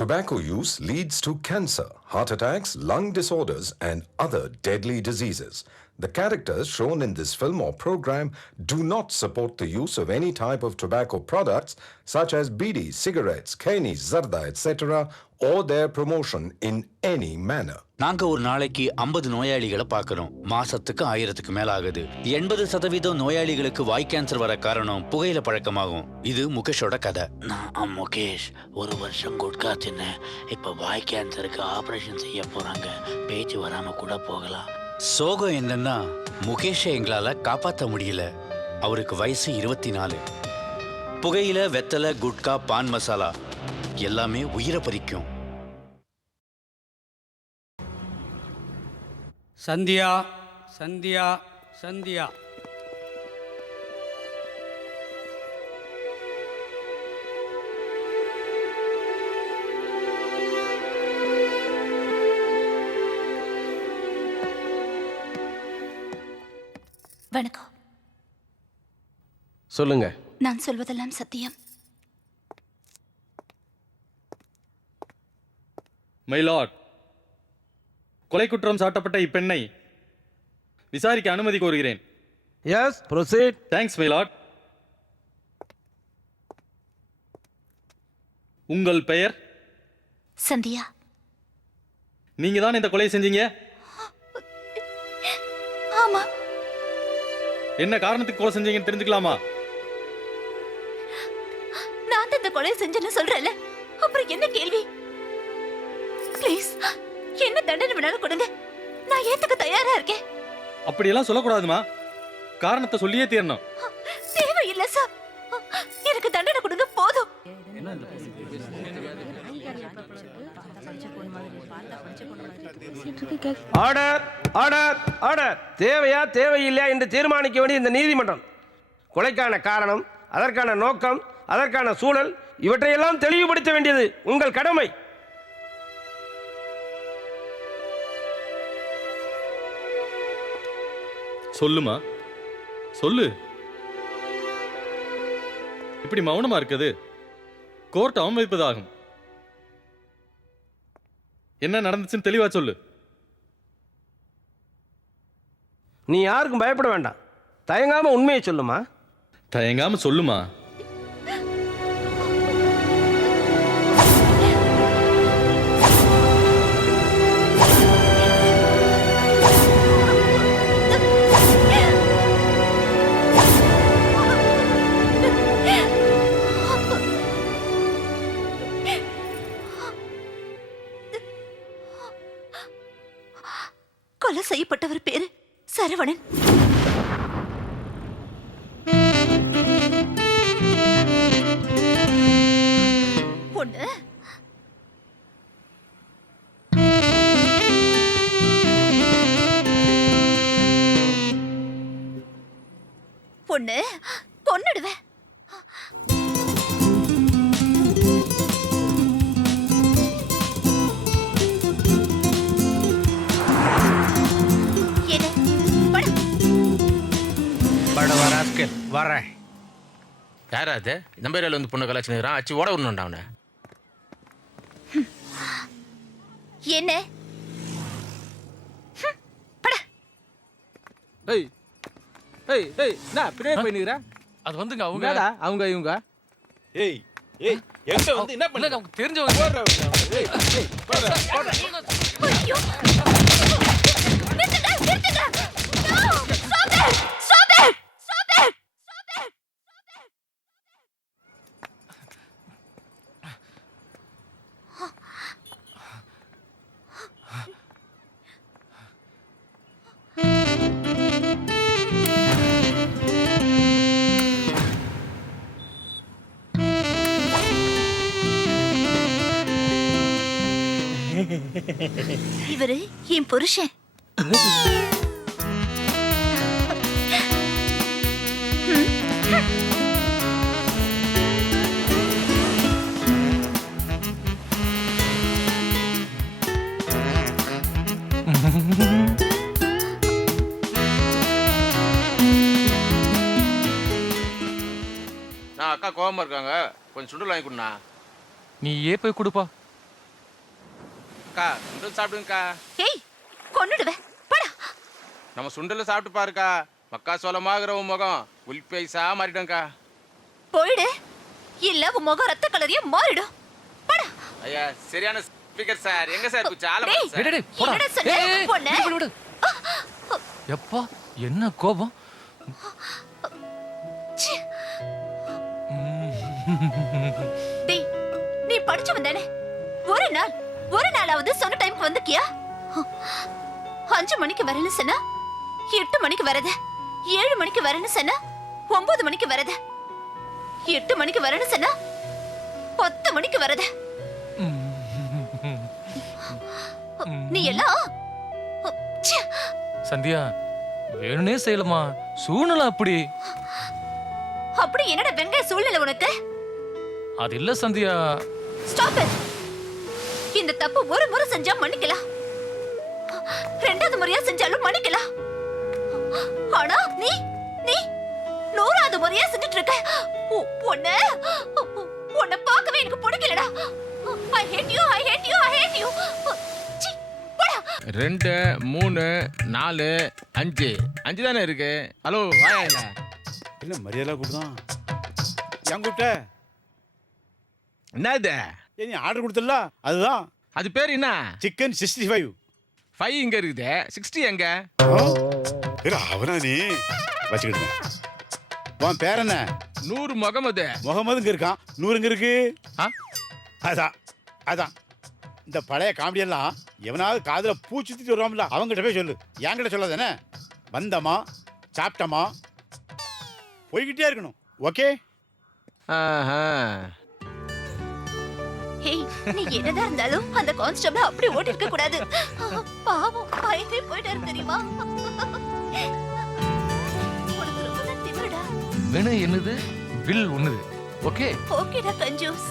Tobacco use leads to cancer, heart attacks, lung disorders, and other deadly diseases. The characters shown in this film or program do not support the use of any type of tobacco products such as bidi, cigarettes, keni, zarda, etc., or their promotion in any manner. நாங்க ஒரு நாளைக்கு 50 நோயாளிகளை பார்க்கிறோம். மாசத்துக்கு 1000க்கு மேல ஆகுது. 80% நோயாளிகளுக்கு வாய் cancer வர காரணம் புகையில பழக்கமாகும். இது முகேஷோட கதை. நான் முகேஷ் 1 வருஷம் குட்கா தின்னேன். இப்ப வாய் கேன்சருக்கு ஆபரேஷன் செய்ய போறாங்க. பேச்சு வராம கூட போகலாம். சோகம் என்னன்னா முகேஷை எங்களால காப்பாற்ற முடியல. அவருக்கு வயசு 24. புகையில, வெத்தலை, குட்கா, பான் மசாலா எல்லாமே உயிரை பறிக்கும். சந்தியா சந்தியா சந்தியா வணக்கம். சொல்லுங்க. நான் சொல்வதெல்லாம் சத்தியம். மை லார்ட், கொலை குற்றம் சாட்டப்பட்ட இப்பெண்ணை விசாரிக்க அனுமதி கோருகிறேன். Yes, proceed. Thanks my lord. உங்கள் பெயர்? சந்தியா. நீங்க தான் இந்த கொலை செஞ்சீங்க? ஆமா. என்ன காரணத்துக்கு கொலை செஞ்சீங்கன்னு தெரிஞ்சுக்கலாமா? நான் இந்த கொலை செஞ்சேன்னு சொல்றேன்ல, அப்புறம் என்ன கேள்வி? ப்ளீஸ், என்ன தண்டனை வேணாலும் கொடுங்க, நான் ஏத்துக்க தயாரா இருக்கேன். அப்படியெல்லாம் சொல்லக்கூடாதுமா, காரணத்தை சொல்லியே தீரணும். தேவையில்லை சார், எனக்கு தண்டனை கொடுங்க போதும். Order, order, order. தேவையா தேவையில்லையா என்று தீர்மானிக்க வேண்டிய இந்த நீதிமன்றம் கொலைக்கான காரணம், அதற்கான நோக்கம், அதற்கான சூழல் இவற்றையெல்லாம் தெளிவுபடுத்த வேண்டியது உங்கள் கடமை. சொல்லுமா, சொல்லு. இப்படி மௌனமா இருக்குது கோர்ட் அவமதிப்பதாகும். என்ன நடந்துச்சுன்னு தெளிவா சொல்லு. நீ யாருக்கும் பயப்பட வேண்டாம், தயங்காம உண்மையை சொல்லுமா. தயங்காம சொல்லுமா. கொலை செய்யப்பட்டவர் பேரு சரவணன். ஒண்ணு ஒண்ணு கொன்னுடுவேன். வரேன். யாரா அது? நம்ம ஏரியாவில் வந்து பொண்ணு கலாச்சினுறான், ஆச்சு ஓட விடணும்டா அவனை. என்ன? ஏய் ஏய் ஏய், நான் பின்னாடி போய் நிக்கிறேன். அது வந்துங்க அவங்க அவங்க இவங்க. ஏய் ஏய், எங்க வந்து என்ன பண்ணல? அவங்க தெரிஞ்சவங்க. ஏய் ஏய், போடா போடா. ஐயோ, நிறுத்துங்க, நிறுத்துங்க. No, stop it, stop it, stop it, stop it. இவரு என் புருஷன். நான் அக்கா கோவமா இருக்காங்க, கொஞ்சம் சுண்டல் வாங்கி கொடுண்ணா. நீ ஏன் போய் கொடுப்பா. அக்கா சுண்டல் சாப்பிடுங்கக்கா. ஏய் கொன்னுடுவேன் போடா. நம்ம சுண்டலை சாப்பிட்டு பாருக்கா. மக்கா சோளமாகிற உன் முகம் உல்பைசா மாறிடும்க்கா. போயிடு இல்ல உன் முகம் ரத்த கலரியா மாறிடும். போடா. ஐயா சரியான ஸ்பீக்கர் சார். எங்க சார் குச்சி ஆள டேய், சார். என்னடா சொன்ன? பொண்ணு. எப்பா என்ன கோபம்? ச்சீ. டேய் நீ படிச்சவன் தானே? ஒரு நாளாவது சொன்ன டைம்க்கு வந்துக்கியா? 5 மணிக்கு வரேன்னு சொன்னா 8 மணிக்கு வரது, 7 மணிக்கு வரேன்னு சொன்னா 9 மணிக்கு வரது, 8 மணிக்கு வரேன்னு சொன்னா 10 மணிக்கு வரது. நீ எல்லாம் ச்சீ. சந்தியா வேணுனே செய்யலமா, சூழ்நிலை அப்படி. அப்படி என்னடா வெங்காய சூழ்நிலை உனக்கு? அது இல்ல சந்தியா. Stop it. இந்த தப்பு ஒரு முறை செஞ்சா மன்னிக்கலாம், 2வது முறையா செஞ்சாலும் மன்னிக்கலாம். ஆனா நீ நீ 100வது முறையா செஞ்சுட்டு இருக்க. உன்னை பார்க்கவே எனக்கு பிடிக்கலடா. I hate you, I hate you, I hate you. சீ, போடா. 2 3 4 5 தானே இருக்கு. ஹலோ வாயா இல்ல. என்ன மரியாதை கூப்பிடுதான்? ஏன் கூப்பிட்ட? என்ன இது? நீ ஆர்டர் கொடுத்தல அதுதான். அது பேர் என்ன? சிக்கன் 65. 5 இங்க இருக்குது, 60 எங்க? அவனா நீ வச்சுக்கிட்டு. உன் பேர் என்ன? நூறு முகமது. முகமது இங்க இருக்கான், 100 இங்க இருக்கு. ஆ? அதான் அதான் இந்த பழைய காமெடியெல்லாம் எவனாவது காதுல பூச்சி சுத்திட்டு வருவான்ல, அவங்ககிட்ட போய் சொல்லு. என்கிட்ட சொல்லாதானே. வந்தமா சாப்பிட்டமா போய்கிட்டே இருக்கணும். ஓகே? ஆஹா. ஹேய், நீ என்னதான் இருந்தாலும் அந்த கான்ஸ்டபிள் அப்படி ஓட்டி இருக்க கூடாது. பாவம் பயந்தே போயிட்டாரு தெரியுமா? உனக்கு ரொம்ப தான் திமிருடா. வேணு என்னது வில் ஒண்ணுது. ஓகே ஓகேடா கஞ்சூஸ்.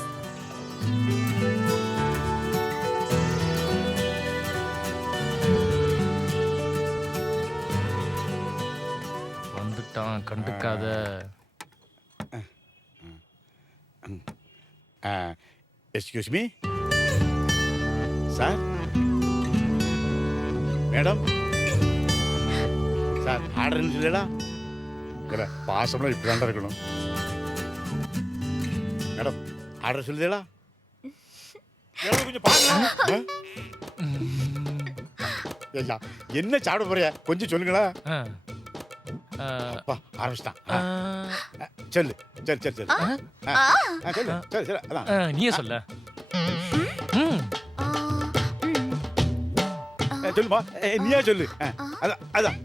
வந்துட்டான், கண்டுக்காத. Excuse me sir. Madam sir order சொல்லலா? இல்லை பாசம்லாம் இப்படி தான் இருக்கணும். மேடம் ஆர்டர் சொல்லுதேடா? கொஞ்சம் பாருங்க. என்ன சாப்பிட போறியா கொஞ்சம் சொல்லுங்களா? ஆரம்பிச்சிட்டான். சொல்லு சரி சரி சரி சொல்லு சரி சரி. அதான் நீயே சொல்ல. சொல்லுமா, நீயா சொல்லு. அதான் அதான்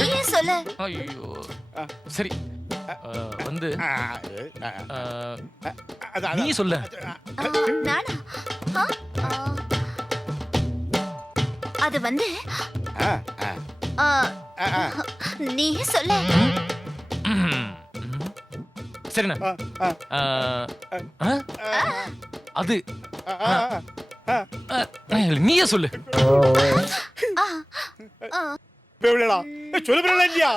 நீயே சொல்லு. ஐயோ சரி வந்து நீ சொல்ல. நானா? அது வந்து நீயே சொல்ல. சரிண்ணா. அது நீயே சொல்லு. சொல்ல போறா இல்லையா?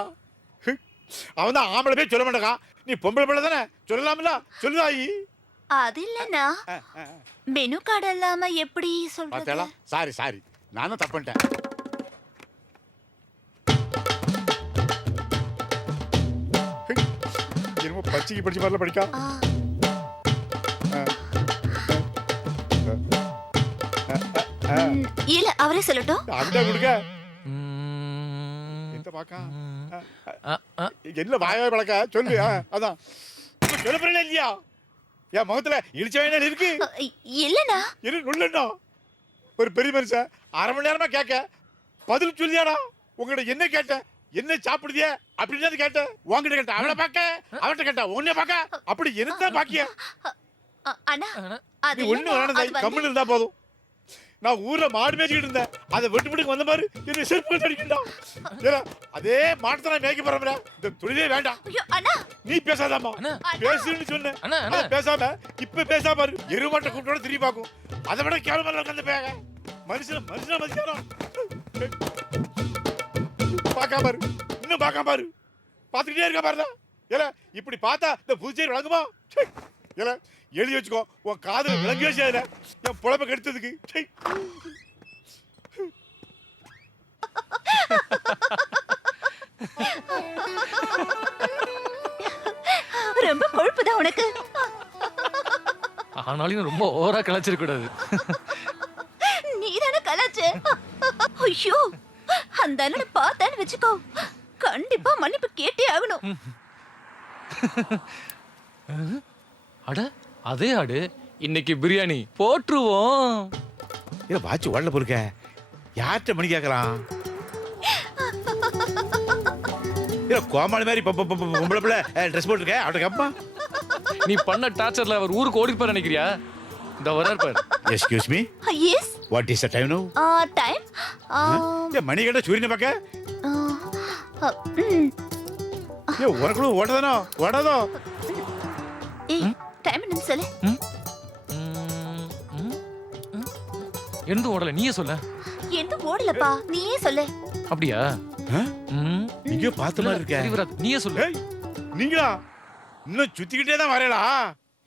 அவன் தான் ஆம்பளை போய் சொல்ல மாட்டான். நீ பொம்பளை பிள்ளை தானே, சொல்லலாம்ல? சொல்லுதாயி. அது இல்லனா மெனு கார்டு இல்லாம எப்படி சொல்றது? பார்த்தேளா? சாரி சாரி, நானும் தப்பு பண்ணிட்டேன். என்னமோ பச்சைக்கு படிச்ச மாதிரில படிக்கா. இல்ல அவரே சொல்லட்டும். அந்த கொடுக்க இந்த பாக்கா என்ன வாயாய் பழக்க சொல்லு. அதான் சொல்ல போறல இல்லையா? என் முகத்துல இழிச்ச வேணா இருக்கு. இல்லனா நுள்ளா ஒரு பெரிய மனுஷன் 1/2 மணி நேரமா கேட்க பதில் சொல்லியாடா? உங்ககிட்ட என்ன கேட்டேன்? என்ன சாப்பிடுதிய அப்படின்னு கேட்டேன். உங்ககிட்ட கேட்ட அவளை பார்க்க, அவட்ட கேட்டா உன்னை பார்க்க, அப்படி என்ன பாக்கிய? அண்ணா நீ ஒண்ணு வேணாம், கம்முன்னு இருந்தா போதும். நான் ஊர்ல மாடு மேய்ச்சிட்டு இருந்தேன், அதை விட்டு வந்த மாதிரி என்ன செருப்பு அடிக்கண்டா. அதே மாட்டத்தை நான் மேய்க்க போறேன். இந்த தொழிலே வேண்டாம். நீ பேசாதாமா, பேசுன்னு சொன்ன பேசாம இப்ப பேசாம பாரு. எருமாட்டை கூட்டோட திரும்பி பார்க்கும். அதை விட கேவலமா இருக்கு அந்த பேக. மனுஷன மதிக்காரா பார்க்காம பாரு, இன்னும் பார்க்காம பாரு, பார்த்துக்கிட்டே இருக்க பாருல. ஏல இப்படி பார்த்தா இந்த புதுச்சேரி வழங்குமா? ஏல எழுதி வச்சுக்கோ, உன் காதுல விளங்கி வச்சாத என் பொழப்ப கெடுத்ததுக்கு. சை. ரொம்ப கொழுப்புதான் உனக்கு. ஆனாலும் ரொம்ப ஓவரா கலாச்சிருக்க கூடாது. நீதானே கலாச்சு. ஐயோ, அந்த அண்ணனை பார்த்தான்னு வச்சுக்கோ, கண்டிப்பா மன்னிப்பு கேட்டே ஆகணும். அட அதே ஆடு இன்னைக்கு பிரியாணி போட்டுருவோம். ஏ வாட்ச் ஓடல பொறுக்க, யார்கிட்ட மணி கேட்கலாம்? ஏ கோமாளி மாதிரி பொம்பளை பிள்ளை ட்ரெஸ் போட்டுருக்க, அவட்ட கப்பா. நீ பண்ண டார்ச்சர்ல அவர் ஊருக்கு ஓடி போய் நினைக்கிறியா? இந்த வரார் பார். Excuse me, yes. What is the time now? Time ஏ மணி கேட்ட சூரியனை பார்க்க. ஏ உனக்குள்ள ஓடதானோ ஓடாதோ? டைம் என்னன்னு சொல்லு. எந்த ஓடல நீயே சொல்ல. எந்த ஓடலப்பா, நீயே சொல்லு. அப்படியா? நீங்க பார்த்த மாதிரி இருக்க. நீயே சொல்லு. நீங்களா இன்னும் சுத்திக்கிட்டே தான் வரேடா.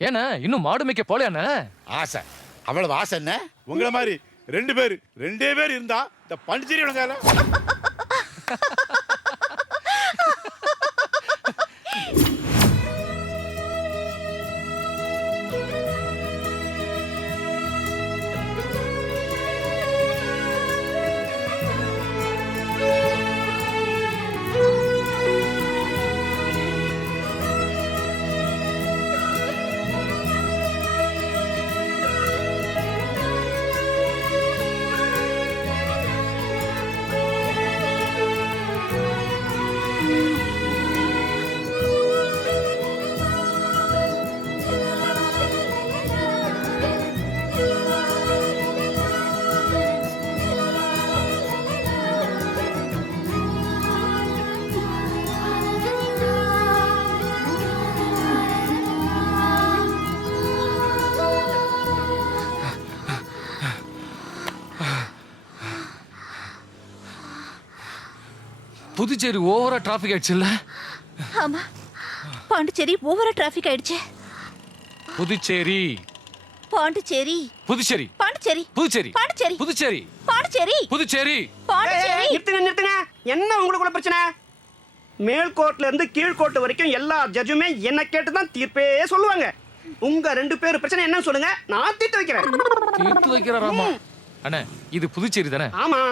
ஏன்னா இன்னும் மாடு மேய்க்க போலையாண்ணே? ஆசை, அவ்வளவு ஆசை என்ன? உங்களை மாதிரி ரெண்டே பேர் இருந்தா இந்த பண்டிச்சேரி விளங்கால. புதுச்சேரி ஓவரா டிராபிக் ஆயிடுச்சுல்ல? ஆமா, பாண்டிச்சேரி ஓவரா டிராபிக் ஆயிடுச்சு. புதுச்சேரி பாண்டிச்சேரி புதுச்சேரி பாண்டிச்சேரி புதுச்சேரி பாண்டிச்சேரி புதுச்சேரி பாண்டிச்சேரி புதுச்சேரி பாண்டிச்சேரி. நிறுத்துங்க. என்ன உங்களுக்குள்ள பிரச்சனை? மேல் கோர்ட்ல இருந்து கீழ் கோர்ட் வரைக்கும் எல்லா ஜட்ஜுமே என்ன கேட்டு தான் தீர்ப்பே சொல்லுவாங்க. உங்க 2 பேர் பிரச்சனை என்ன சொல்லுங்க, நான் தீர்த்து வைக்கிறேன். தீர்த்து வைக்கிறாராமா? அண்ணே இது புதுச்சேரி தானே? ஆமா.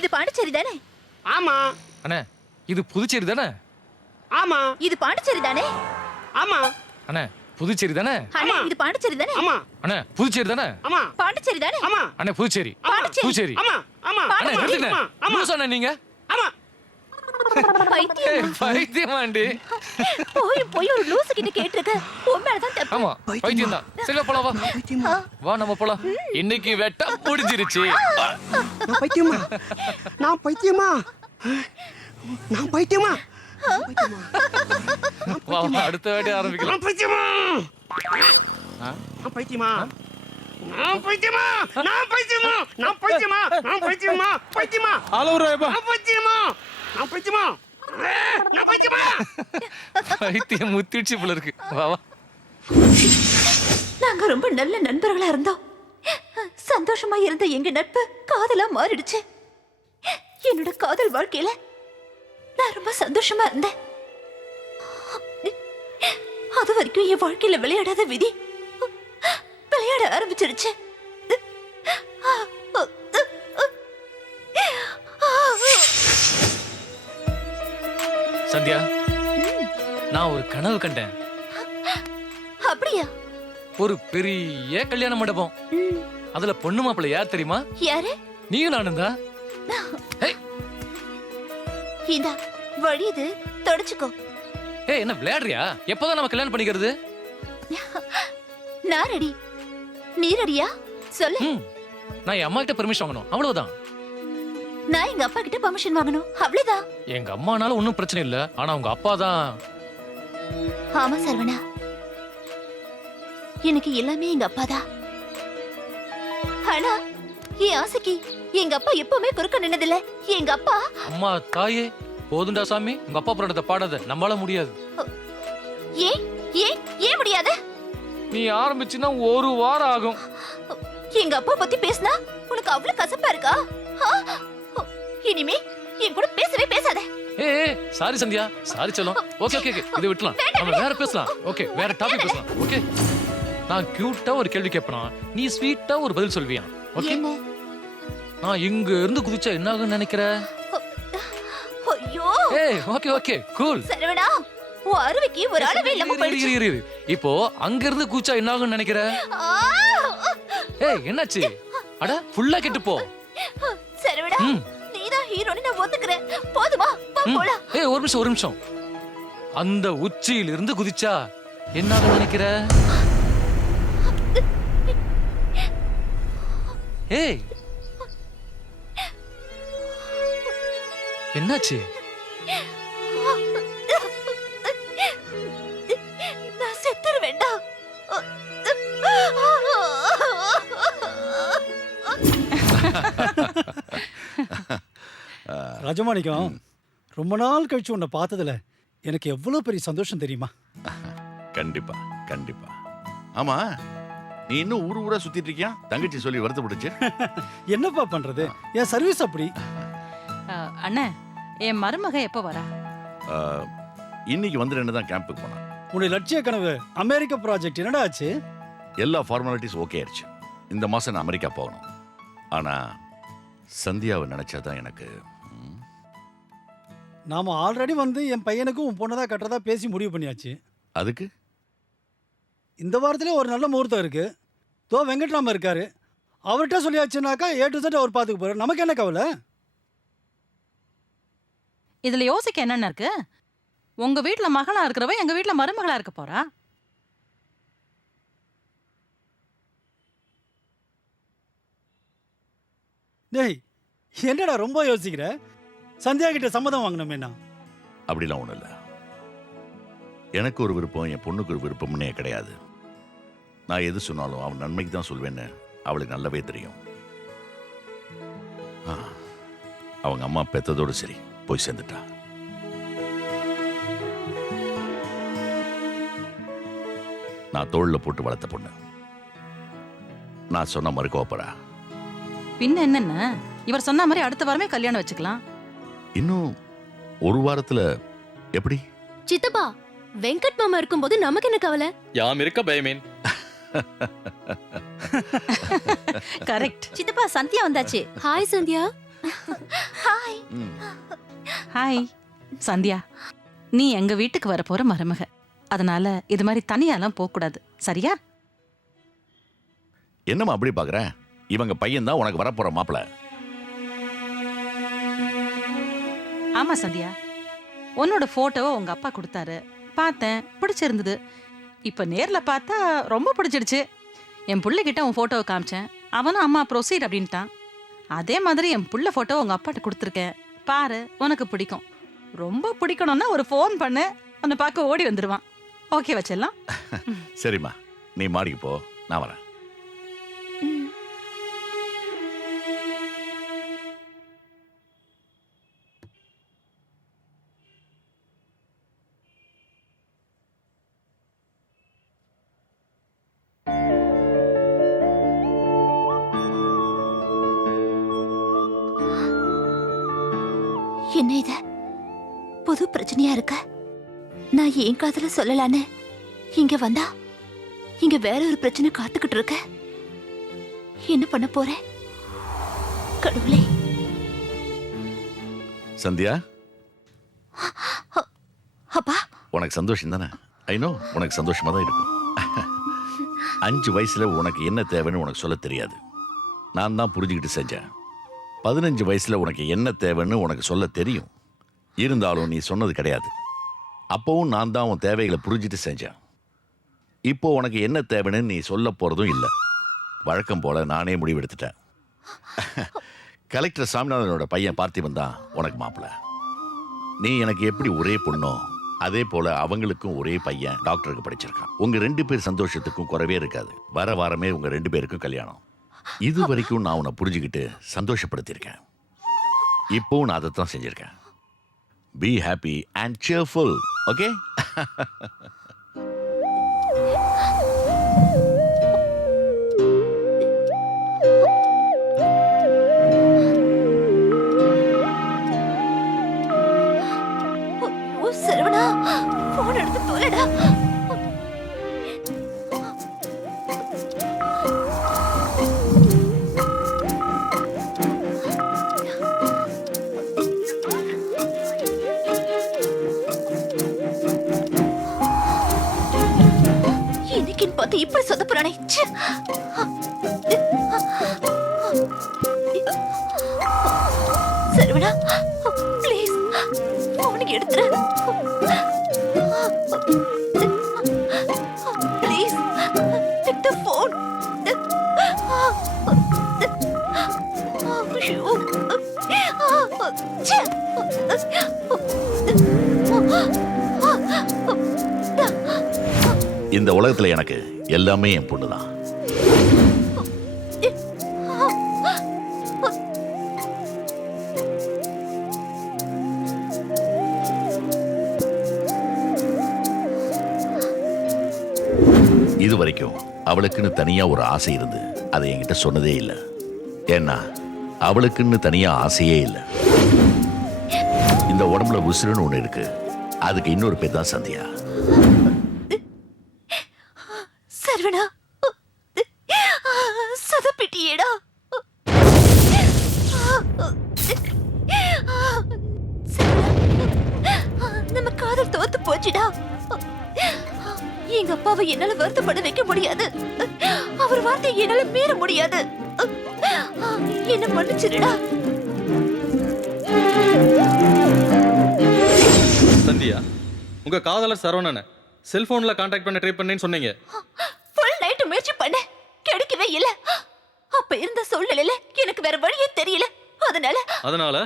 இது பாண்டிச்சேரி தானே? ஆமா. அண்ணே இது புதுச்சேரி தானே? ஆமா. இது பாண்டிச்சேரி தானே? ஆமா. அண்ணே புதுச்சேரி தானே? அண்ணா, இது பாண்டிச்சேரி தானே? ஆமா. அண்ணே புதுச்சேரி தானே? ஆமா. பாண்டிச்சேரி தானே? ஆமா. அண்ணே புதுச்சேரி பாண்டிச்சேரி. புதுச்சேரி. ஆமா. ஆமா. அண்ணே நிறுத்துங்க. லூசா அண்ணே நீங்க? ஆமா. பைத்தியம். பைத்தியமாண்டி. போய் ஒரு லூசு கிட்ட கேட்டிருக்க. உன் மேல தான் தப்பு. ஆமா பைத்தியம் தான். சரி வா போலாம் வா. வா நம்ம போலாம். இன்னைக்கு வெட்ட முடிஞ்சிருச்சு. நான் பைத்தியமா? நான் பைத்தியமா? நான் பைத்தியமா? வா வா அடுத்த வாட்டி ஆரம்பிக்கலாம். நான் பைத்தியமா? நான் பைத்தியமா? நான் பைத்தியமா? நான் பைத்தியமா? நான் பைத்தியமா? நான் பைத்தியமா? பைத்தியமா? ஆலோரேப்பா. நான் பைத்தியமா? நான் பைத்தியமா? நான் பைத்தியமா? பைத்தியம் முத்திடுச்சு போல இருக்கு. வா வா. நாங்க ரொம்ப நல்ல நண்பர்களா இருந்தோம். சந்தோஷமா இருந்த எங்க நட்பு காதலா மாறிடுச்சு. என்னோட காதல் வாழ்க்கையில நான் ரொம்ப சந்தோஷமா இருந்தேன். அது வரைக்கும் என் வாழ்க்கையில விளையாடாத விதி விளையாட ஆரம்பிச்சிருச்சு. சந்தியா நான் ஒரு கனவு கண்டேன். அப்படியா? ஒரு பெரிய கல்யாண மண்டபம். அதுல பொண்ணு மாப்பிள்ளை யார் தெரியுமா? யாரு? நீயும் நானும் தான். இந்தா வழியுது, தொடச்சுக்கோ. ஏய் என்ன விளையாடுறியா? எப்போதான் நம்ம கல்யாணம் பண்ணிக்கிறது? நான் ரெடி. நீ ரெடியா? சொல்லு. நான் என் அம்மா கிட்ட பெர்மிஷன் வாங்கணும், அவ்வளவுதான். நான் எங்க அப்பா கிட்ட பெர்மிஷன் வாங்கணும், அவ்வளவுதான். எங்க அம்மானால ஒன்னும் பிரச்சனை இல்ல, ஆனா உங்க அப்பா தான். ஆமா சரவணா, எனக்கு எல்லாமே எங்க அப்பா தான். ஆனா என் ஆசைக்கு எங்க அப்பா எப்பவுமே குறுக்க நின்னதில்ல. எங்க அப்பா அம்மா தாயே போதுண்டா சாமி, உங்க அப்பா புராணத்தை பாடாத, நம்மளால முடியாது. ஏன் ஏன் ஏன் முடியாது? நீ ஆரம்பிச்சுன்னா 1 வாரம் ஆகும். எங்க அப்பா பத்தி பேசினா உனக்கு அவ்வளவு கசப்பா இருக்கா? ஆ? இனிமே என் கூட பேசவே பேசாத. ஏய் சாரி சந்தியா, சாரி செல்லம். ஓகே ஓகே இதை விட்டுலாம், நம்ம வேற பேசலாம். ஓகே, வேற டாபிக் பேசலாம். ஓகே, நான் கியூட்டா ஒரு கேள்வி கேட்பனா, நீ ஸ்வீட்டா ஒரு பதில் சொல்வியா? ஓகே, நான் இங்க இருந்து குதிச்சா என்ன ஆகும்னு நினைக்கிற? ஐயோ ஏய் ஓகே ஓகே கூல். சரவணா, உன் அருவிக்கு ஒரு அளவே இல்லாம போயிடுச்சு. இப்போ அங்க இருந்து குதிச்சா என்ன ஆகும்னு நினைக்கிற? ஏய் என்னாச்சு? அட ஃபுல்லா கெட்டு போ. சரவணா, நீதான் ஹீரோன்னு நான் ஒத்துக்கிறேன். போதுமா? போலாம். ஏய் ஒரு நிமிஷம். அந்த உச்சியில இருந்து குதிச்சா என்ன ஆகும்னு நினைக்கிற? ஏய் என்னாச்சு? நான் செத்துற வேண்டாம். ராஜமாணிக்கம், ரொம்ப நாள் கழிச்சு உன்னை பார்த்ததுல எனக்கு எவ்வளவு பெரிய சந்தோஷம் தெரியுமா? கண்டிப்பா கண்டிப்பா. ஆமா, நீ இன்னும் ஊரா சுத்திட்டு இருக்கியா? தங்கச்சி சொல்லி வருத்தப்பட்டுச்சு. என்னப்பா பண்றது, என் சர்வீஸ் அப்படி. அண்ணா, என் மருமக எப்ப வரா? இன்னைக்கு வந்து 2 தான் கேம்புக்கு போனா. உன்னுடைய லட்சிய கனவு அமெரிக்க ப்ராஜெக்ட் என்னடா ஆச்சு? எல்லா ஃபார்மாலிட்டிஸ் ஓகே ஆயிடுச்சு. இந்த மாசம் நான் அமெரிக்கா போகணும். ஆனா சந்தியாவை நினைச்சாதான் எனக்கு. நாம ஆல்ரெடி வந்து என் பையனுக்கும் உன் பொண்ணதான் கட்டுறதா பேசி முடிவு பண்ணியாச்சு. அதுக்கு இந்த வாரத்திலே ஒரு நல்ல முகூர்த்தம் இருக்கு. தோ வெங்கட்ராம இருக்காரு, அவர்கிட்ட சொல்லியாச்சுனாக்கா A to Z அவர் பார்த்துக்க போறாரு. நமக்கு என்ன கவலை? இதுல யோசிக்க என்னென்ன இருக்கு? உங்க வீட்டுல மகளா இருக்கிறவ எங்க வீட்டுல மருமகளா இருக்க போறா. டேய், என்னடா ரொம்ப யோசிக்கிற? சந்தியா கிட்ட சம்மதம் வாங்கணுமேனா? அப்படிலாம் ஒண்ணும் இல்லை. எனக்கு ஒரு விருப்பம், என் பொண்ணுக்கு ஒரு விருப்பம்னே கிடையாது. நான் எது சொன்னாலும் அவன் நன்மைக்கு தான் சொல்வேன்னு அவளுக்கு நல்லாவே தெரியும். அவங்க அம்மா பெத்ததோடு சரி, போய் சேர்ந்துட்டா. நான் தோள்ல போட்டு வளர்த்த பொண்ணு. நான் சொன்ன மறுக்க போறா. பின்ன என்னென்ன, இவர் சொன்ன மாதிரி அடுத்த வாரமே கல்யாணம் வச்சுக்கலாம். இன்னும் 1 வாரத்துல எப்படி? சித்தப்பா, வெங்கட் மாமா இருக்கும்போது நமக்கு என்ன கவலை? யாம் இருக்க பயமேன். கரெக்ட். சித்தப்பா, சந்தியா வந்தாச்சு. Hi Sandhya. Hi. Hi Sandhya, நீ எங்க வீட்டுக்கு வர போற மருமக. அதனால இது மாதிரி தனியாலாம் போக கூடாது, சரியா? என்னம்மா அப்படி பாக்குற? இவங்க பையன் தான் உனக்கு வரப்போற மாப்பிள. ஆமா சந்தியா, உன்னோட போட்டோவை உங்க அப்பா கொடுத்தாரு, பார்த்தேன், பிடிச்சிருந்தது. இப்ப நேர்ல பார்த்தா ரொம்ப பிடிச்சிடுச்சு. என் பிள்ளைகிட்ட உன் போட்டோவை காமிச்சேன், அவனும் அம்மா ப்ரொசீட் அப்படின்ட்டான். அதே மாதிரி என் புள்ள போட்டோ உங்க அப்பாட்ட கொடுத்துருக்கேன், பாரு, உனக்கு பிடிக்கும். ரொம்ப பிடிக்கணும்னா ஒரு ஃபோன் பண்ணு, உன்னை பார்க்க ஓடி வந்துடுவான். ஓகே வச்சிடலாம். சரிம்மா, நீ மாடிக்கு போ, நான் வரேன். என்ன இது புது பிரச்சனையா இருக்க? நான் ஏன் காதல சொல்லலான்னு இங்க வந்தா இங்க வேற ஒரு பிரச்சனை காத்துக்கிட்டு இருக்க. என்ன பண்ண போறேன் கடவுளே? சந்தியா, அப்பா, உனக்கு சந்தோஷம் தானே? ஐ நோ, உனக்கு சந்தோஷமா தான் இருக்கும். 5 வயசுல உனக்கு என்ன தேவைன்னு உனக்கு சொல்ல தெரியாது. நான் தான் புரிஞ்சுக்கிட்டு செஞ்சேன். 15 வயசுல உனக்கு என்ன தேவைன்னு உனக்கு சொல்ல தெரியும். இருந்தாலும் நீ சொன்னது கிடையாது. அப்பவும் நான் தான் உன் தேவைகளை புரிஞ்சுட்டு செஞ்சேன். இப்போ உனக்கு என்ன தேவைன்னு நீ சொல்ல போறதும் இல்லை. வழக்கம் போல நானே முடிவெடுத்துட்டேன். கலெக்டர் சாமிநாதனோட பையன் பார்த்திபன் தான் உனக்கு மாப்பிள்ள. நீ எனக்கு எப்படி ஒரே பொண்ணோ அதே போல அவங்களுக்கும் ஒரே பையன் டாக்டருக்கு படிச்சிருக்கான். உங்க 2 பேர் சந்தோஷத்துக்கும் குறைவே இருக்காது. வர வாரமே உங்க 2 பேருக்கும் கல்யாணம். இது வரைக்கும் நான் உன்னை புரிஞ்சுக்கிட்டு சந்தோஷப்படுத்தியிருக்கேன். இப்போவும் நான் அதைத்தான் செஞ்சிருக்கேன். Be happy and cheerful, okay? Saravana please phone எடுத்துரு. Please take the phone. இந்த உலகத்துல எனக்கு எல்லாமே என் பொண்ணுதான். இது வரைக்கும் அவளுக்குன்னு தனியா ஒரு ஆசை இருந்து அதை என்கிட்ட சொன்னதே இல்லை. ஏன்னா அவளுக்குன்னு தனியா ஆசையே இல்லை. இந்த உடம்புல உசுருன்னு ஒண்ணு இருக்கு. அதுக்கு இன்னொரு பேர் தான் சந்தியா. சரவணா சதப்பிட்டியேடா. நம்ம காதல் தோத்து போச்சுடா. எங்க அப்பாவை என்னால வருத்தப்பட வைக்க முடியாது. அவர் வார்த்தையை என்னால மீற முடியாது. என்ன மன்னிச்சிருடா. சந்தியா, உங்க காதலர் சரவணனை செல்போன்ல கான்டாக்ட் பண்ண ட்ரை பண்ணேன்னு சொன்னீங்க. ஃபுல் நைட் முயற்சி பண்ண கிடைக்கவே இல்ல. அப்ப இருந்த சூழ்நிலையில எனக்கு வேற வழியே தெரியல. அதனால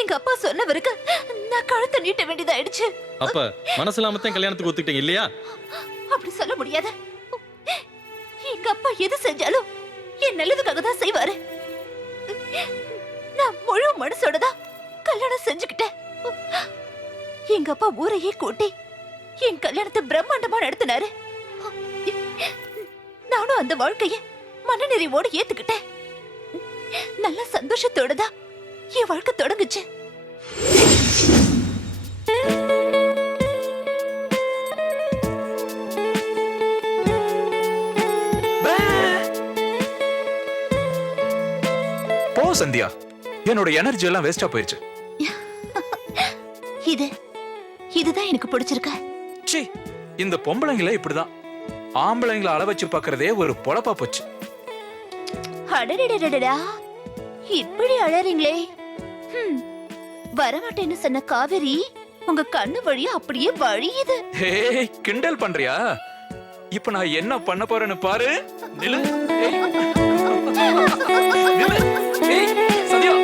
எங்க அப்பா சொன்னவருக்கு நான் கழுத்தை நீட்ட வேண்டியதாயிடுச்சு. அப்ப மனசிலாமத்தான் கல்யாணத்துக்கு ஒத்துக்கிட்டீங்க இல்லையா? அப்படி சொல்ல முடியாது. எங்க அப்பா எது செஞ்சாலும் என் நல்லதுக்காக தான் செய்வாரு. நான் முழு மனசோட தான் கல்யாணம் செஞ்சுக்கிட்டேன். எங்க அப்பா ஊரையே கூட்டி என் கல்யாணத்தை பிரம்மாண்டமா நடத்தினாரு. நானும் அந்த வாழ்க்கைய மனநிறைவோடு ஏத்துக்கிட்டேன். நல்ல சந்தோஷத்தோட தான் என் வாழ்க்கை தொடங்குச்சு. போ சந்தியா, என்னோட எனர்ஜி எல்லாம் வேஸ்டா போயிருச்சு. இதுதான் எனக்கு பிடிச்சிருக்க. ச்சீ, இந்த பொம்பளைங்களே இப்படிதான். ஆம்பளைங்களை அள வச்சு பாக்குறதே ஒரு பொழப்பா போச்சு. அடடடடடா, இப்படி அழறீங்களே. வரமாட்டேன்னு சொன்ன காவேரி உங்க கண்ணு வழியா அப்படியே வழியுது. ஹே, கிண்டல் பண்றியா? இப்ப நான் என்ன பண்ண போறேன்னு பாரு. நில்லு. நில்லு. ஏய், சந்தியா.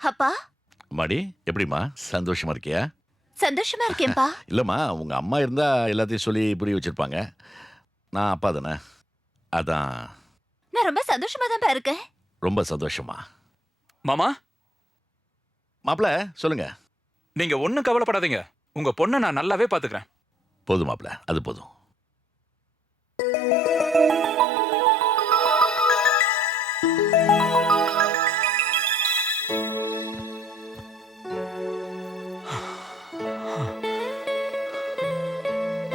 அப்பா. மாடி, எப்படிமா? சந்தோஷமா இருக்கியா? சந்தோஷமா இருக்கேன்பா. இல்லம்மா, உங்க அம்மா இருந்தா எல்லாத்தையும் சொல்லி புரிய வச்சிருப்பாங்க. நான் அப்பா தானே, அதான். நான் ரொம்ப சந்தோஷமா தான் இருக்கேன். ரொம்ப சந்தோஷமா. மாமா, மாப்பிள சொல்லுங்க. நீங்க ஒண்ணும் கவலைப்படாதீங்க. உங்க பொண்ணை நான் நல்லாவே பாத்துக்கிறேன். போதும் மாப்பிள, அது போதும்.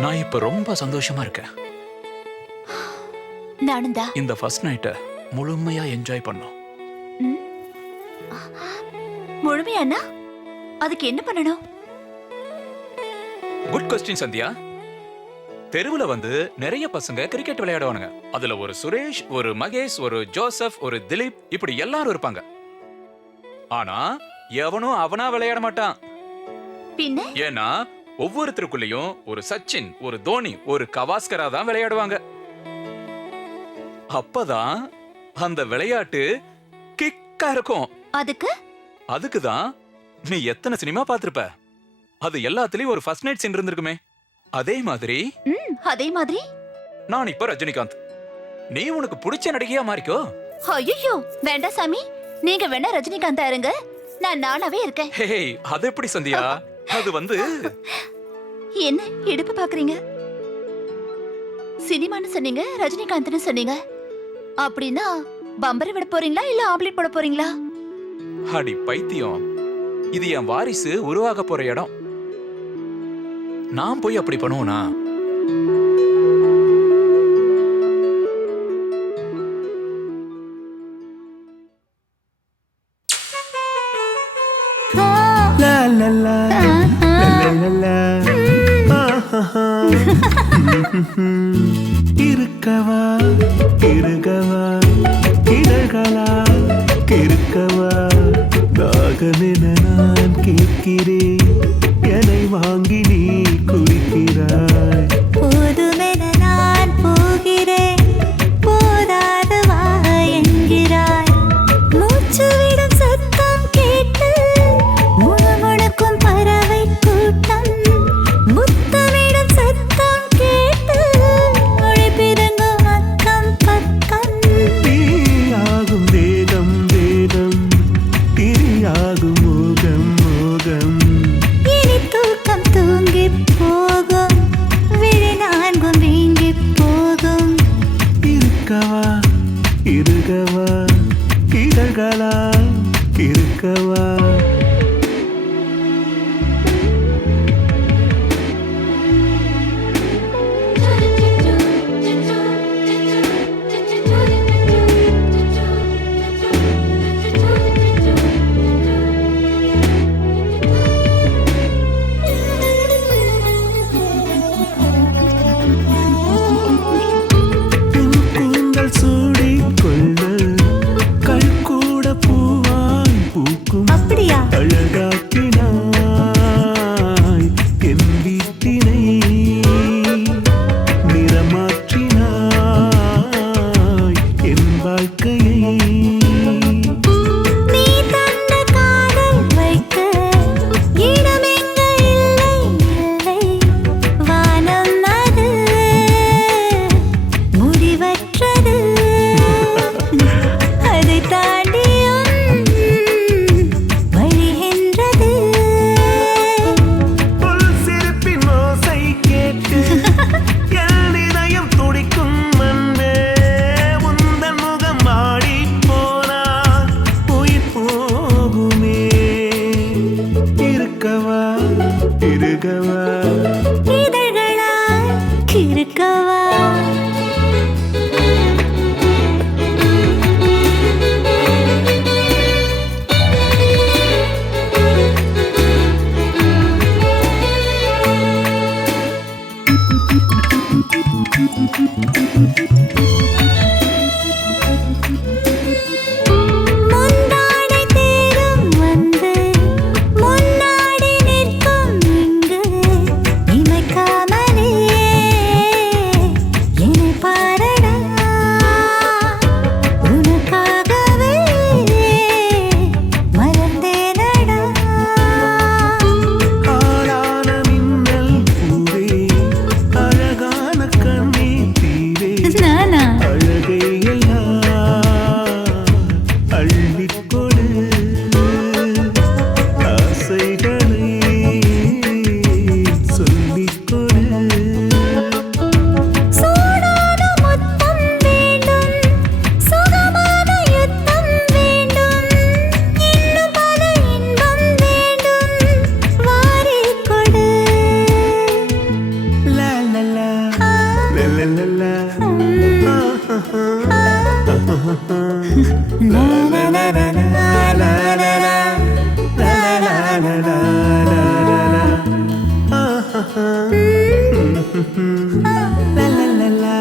நான் இப்ப ரொம்ப சந்தோஷமா இருக்கேன். நானும் தான். இந்த ஃபர்ஸ்ட் நைட்டை முழுமையா என்ஜாய் பண்ணோம். முழுமையானா அதுக்கு என்ன பண்ணணும்? Good question Sandhya. தெருவுல வந்து நிறைய பசங்க கிரிக்கெட் விளையாடுவானுங்க. அதுல ஒரு சுரேஷ், ஒரு மகேஷ், ஒரு ஜோசப், ஒரு திலீப், இப்படி எல்லாரும் இருப்பாங்க. ஆனா எவனும் அவனா விளையாட மாட்டான். பின்ன ஏன்னா ஒவ்வொருத்தருக்குள்ளயும் ஒரு சச்சின், ஒரு தோனி, ஒரு கவாஸ்கரா தான் விளையாடுவாங்க. அப்பதான் அந்த விளையாட்டு கிக்கா இருக்கும். அதுக்குதான் நீ எத்தனை சினிமா பார்த்திருப்ப. அது எல்லாத்துலயும் ஒரு ஃபர்ஸ்ட் நைட் சீன் இருந்திருக்குமே. அதே மாதிரி நான் இப்ப ரஜினிகாந்த். நீ உனக்கு பிடிச்ச நடிகையா மாறிக்கோ. ஐயோ வேண்டாம் சாமி, நீங்க வேணா ரஜினிகாந்தா இருங்க, நான் நானாவே இருக்கேன். ஹே, அது எப்படி சந்தியா? அது வந்து என்ன இடுப்பு பாக்குறீங்க? சினிமான்னு சொன்னீங்க, ரஜினிகாந்த்னு சொன்னீங்க. அப்படின்னா பம்பரை விட போறீங்களா இல்ல ஆம்லெட் போட போறீங்களா? அடி பைத்தியம், இது என் வாரிசு உருவாக போற இடம். நான் போய் அப்படி பண்ணுவோனா? லா லா லா லா லா லா. ஆஹா. இருக்கவா இருக்கவா கிடகளா கிறுக்கவா தாகமென நான் கேட்கிறேன் என்னை வாங்கி நீ குடிக்கிறாய். போதுமென நான் போகிறேன் போதாது வா என்கிறாய். மூச்சு விடும் சத்தம் கேட்டு முழமுழக்கும் பறவை கூட்டம். முத்தமிடும் சத்தம் கேட்டு மொழி பிறங்கும் அக்கம் பக்கம். தீயாகும் தேகம் தேகம் திரியாகும் மோகம் மோகம். இனி தூக்கம் தூங்கி போகும் விழி நான்கும் வீங்கி போகும். இருக்கவா இருக்கவா கிடகளா கிறுக்கவா. கூந்தல் சூடிக்கொள்ள கல்கூட பூவாய் பூக்கும். அப்படியா? அழகாக்கினாய் என் வீட்டினை நிறமாற்றினாய் என் வாழ்க்கையை. நீ தந்த காதல் வைக்க இடமெங்க இல்லை இல்லை. வானம் அது முடிவற்றது. அதை தாண்டியும் வழிகின்றது. புல் சிரிப்பின் ஓசை கேட்டு என் இதயம் துடிக்கும் அன்பே. உந்தன் முகம் ஆடி போனால் உயிர் போகுமே. இருக்கவா இருக்கவா இதழ்களால் கிறுக்கவா. முந்தானை தேடும் வந்து முன்னாடி நிற்கும் இங்கு. இமைக்காமலே என்னை பாரடா. உனக்காகவே மறந்தேனடா. ஆளான மின்னல் பூவே அழகான கண்ணீர் தீவே. நானா? அழகை எல்லாம் அள்ளிக் கொடு. ஆசைகளை சொல்லிக் கொடு. சூடான முத்தம் வேண்டும் சுகமான யுத்தம் வேண்டும். இன்னும் பல இன்பம் வேண்டும் வாரிக் கொடு. லா லா லா லா லா லா லா. ஆஹா. லா லா லா லா லா லா லா லா. லா லா லா லா லா லா லா. ஆஹா. லா லா லா லா.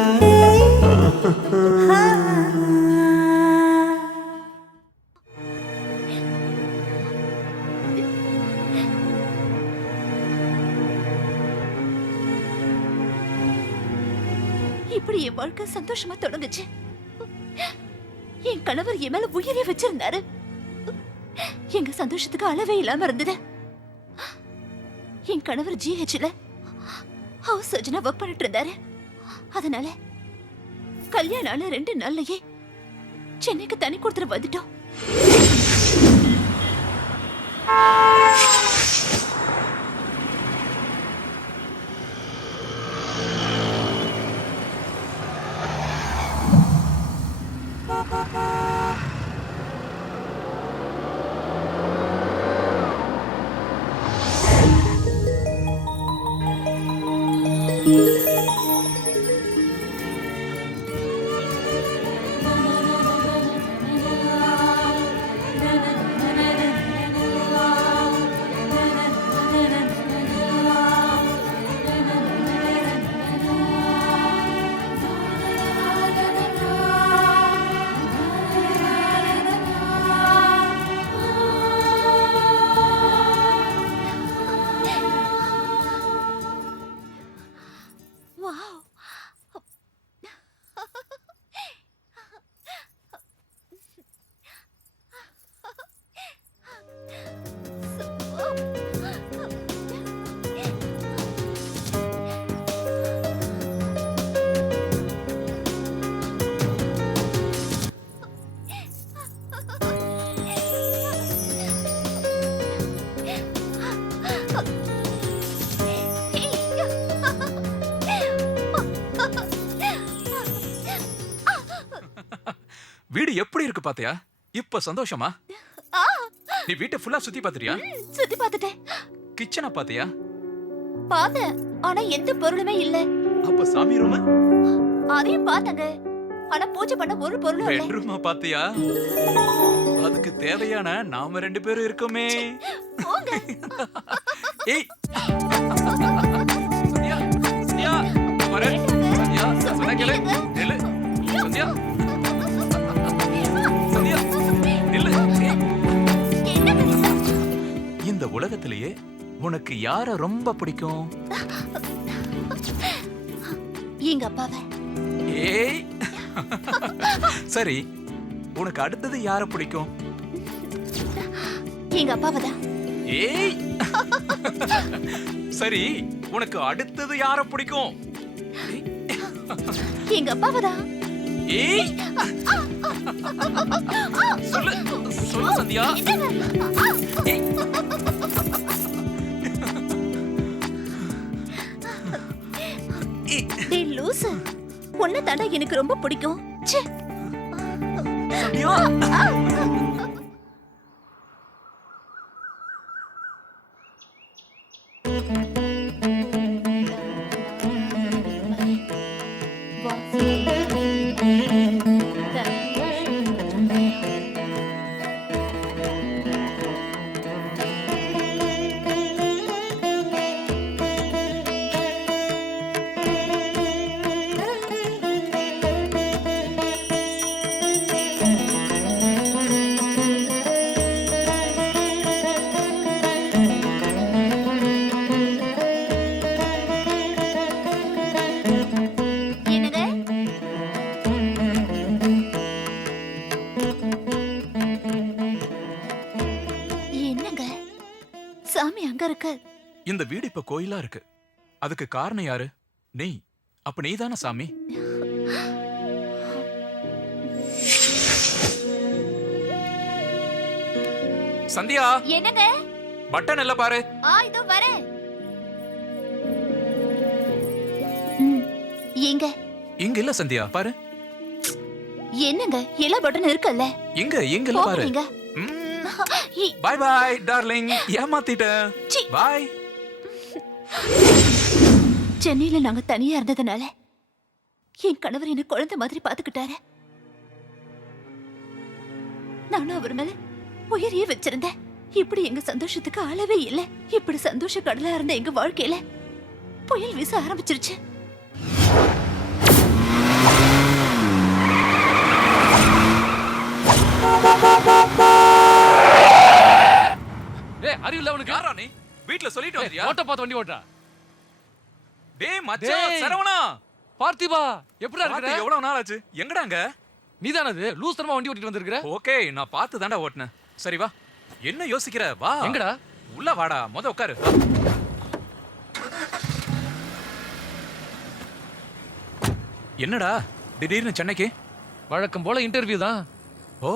இப்படி என் வாழ்க்கை சந்தோஷமா தொடங்குச்சு. என் கணவர் என் மேல உயிரை வச்சிருந்தாரு. எங்க சந்தோஷத்துக்கு அளவே இல்லாம இருந்தது. என் கணவர் GHல ஹவுஸ் சர்ஜனா ஒர்க் பண்ணிட்டு இருந்தாரு. அதனால கல்யாணம் ஆன 2 நாள்லயே சென்னைக்கு தனி கொடுத்துட்டு வந்துட்டோம். எப்படி இருக்கு பாத்தியா? இப்ப சந்தோஷமா? ஆ, நீ வீட்டை ஃபுல்லா சுத்தி பாத்துறியா? சுத்தி பார்த்துட்டேன். கிச்சனை பாத்தியா? பார்த்தேன், ஆனா எந்த பொருளுமே இல்ல. அப்ப சாமி ரூம்? அதையும் பார்த்தங்க, ஆனா பூஜை பண்ண ஒரு பொருளும் இல்ல. பெட்ரூமா பாத்தியா? அதுக்கு தேவையான நாம 2 பேரும் இருக்கோமே. ஏய் சந்தியா, சந்தியா வர. சந்தியா சொன்னா கேளு. நில்லு சந்தியா. சந்தியா நில்லு. இந்த உலகத்திலேயே உனக்கு யார ரொம்ப பிடிக்கும்? எங்க அப்பாவை. ஏய் சரி, உனக்கு அடுத்தது யார பிடிக்கும்? எங்க அப்பாவதான். ஏய் சரி, உனக்கு அடுத்தது யார பிடிக்கும்? எங்க அப்பாவதான். ஏய் சொல்லு சொல்லு சந்தியா. ஏய். டேய் லூசு, உன்னை தாண்டா எனக்கு ரொம்ப பிடிக்கும். ச்சே. சந்தியா. சாமி அங்க இருக்கு. இந்த வீடு இப்ப கோயிலா இருக்கு. அதுக்கு காரணம் யாரு? நீ. அப்ப நீதானே சாமி? சந்தியா. என்னங்க? பட்டன் எல்லாம் பாரு. இதோ வரேன். எங்க? இங்க இல்ல சந்தியா, பாரு. என்னங்க? எல்லா பட்டன் இருக்குல்ல. இங்க இல்ல பாரு. பை பை டார்லிங், ஏமாத்திட்டேன். பை. சென்னையில நாங்க தனியா இருந்ததுனால என் கணவர் என்ன குழந்தை மாதிரி பாத்துக்கிட்டாரு. நானும் அவர் மேல உயிரையே வச்சிருந்தேன். இப்படி எங்க சந்தோஷத்துக்கு அளவே இல்லை. இப்படி சந்தோஷ கடலா இருந்த எங்க வாழ்க்கையில புயல் வீச ஆரம்பிச்சிருச்சு. ஏய், அறிவில்ல உனக்கு? யாரா நீ? வீட்ல சொல்லிட்டு வந்தியா? ஓட்ட பார்த்து வண்டி ஓட்டா. டேய் மச்சான், சரவணா. பார்த்திபா, எப்படிடா இருக்கற? எவ்வளவு நாள் ஆச்சு? எங்கடாங்க? நீதானது லூஸ் தரமா வண்டி ஓட்டிட்டு வந்திருக்கற? ஓகே, நான் பார்த்து தான்டா ஓட்டுனேன். சரி வா. என்ன யோசிக்கிற? வா. எங்கடா? உள்ள வாடா, முத உட்காரு. என்னடா திடீர்னு சென்னைக்கு? வழக்கம் போல இன்டர்வியூ தான். ஓ,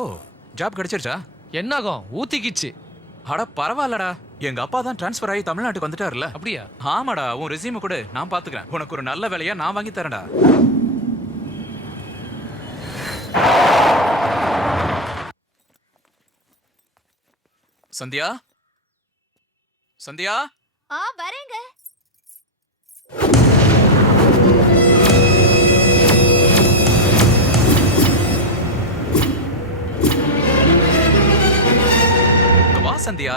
ஜாப் கிடைச்சிருச்சா? என்னாகும்? ஊத்திக்கிச்சு. அட பரவாயில்லடா. எங்க அப்பா தான் டிரான்ஸ்ஃபர் ஆகி தமிழ்நாட்டுக்கு வந்துட்டாருல. அப்படியா? ஆமாடா, உன் ரெஸ்யூம் கூட நான் பாத்துக்கிறேன். உனக்கு ஒரு நல்ல வேலையா நான் வாங்கி தரேன்டா. சந்தியா, சந்தியா. வரேங்க. வா சந்தியா.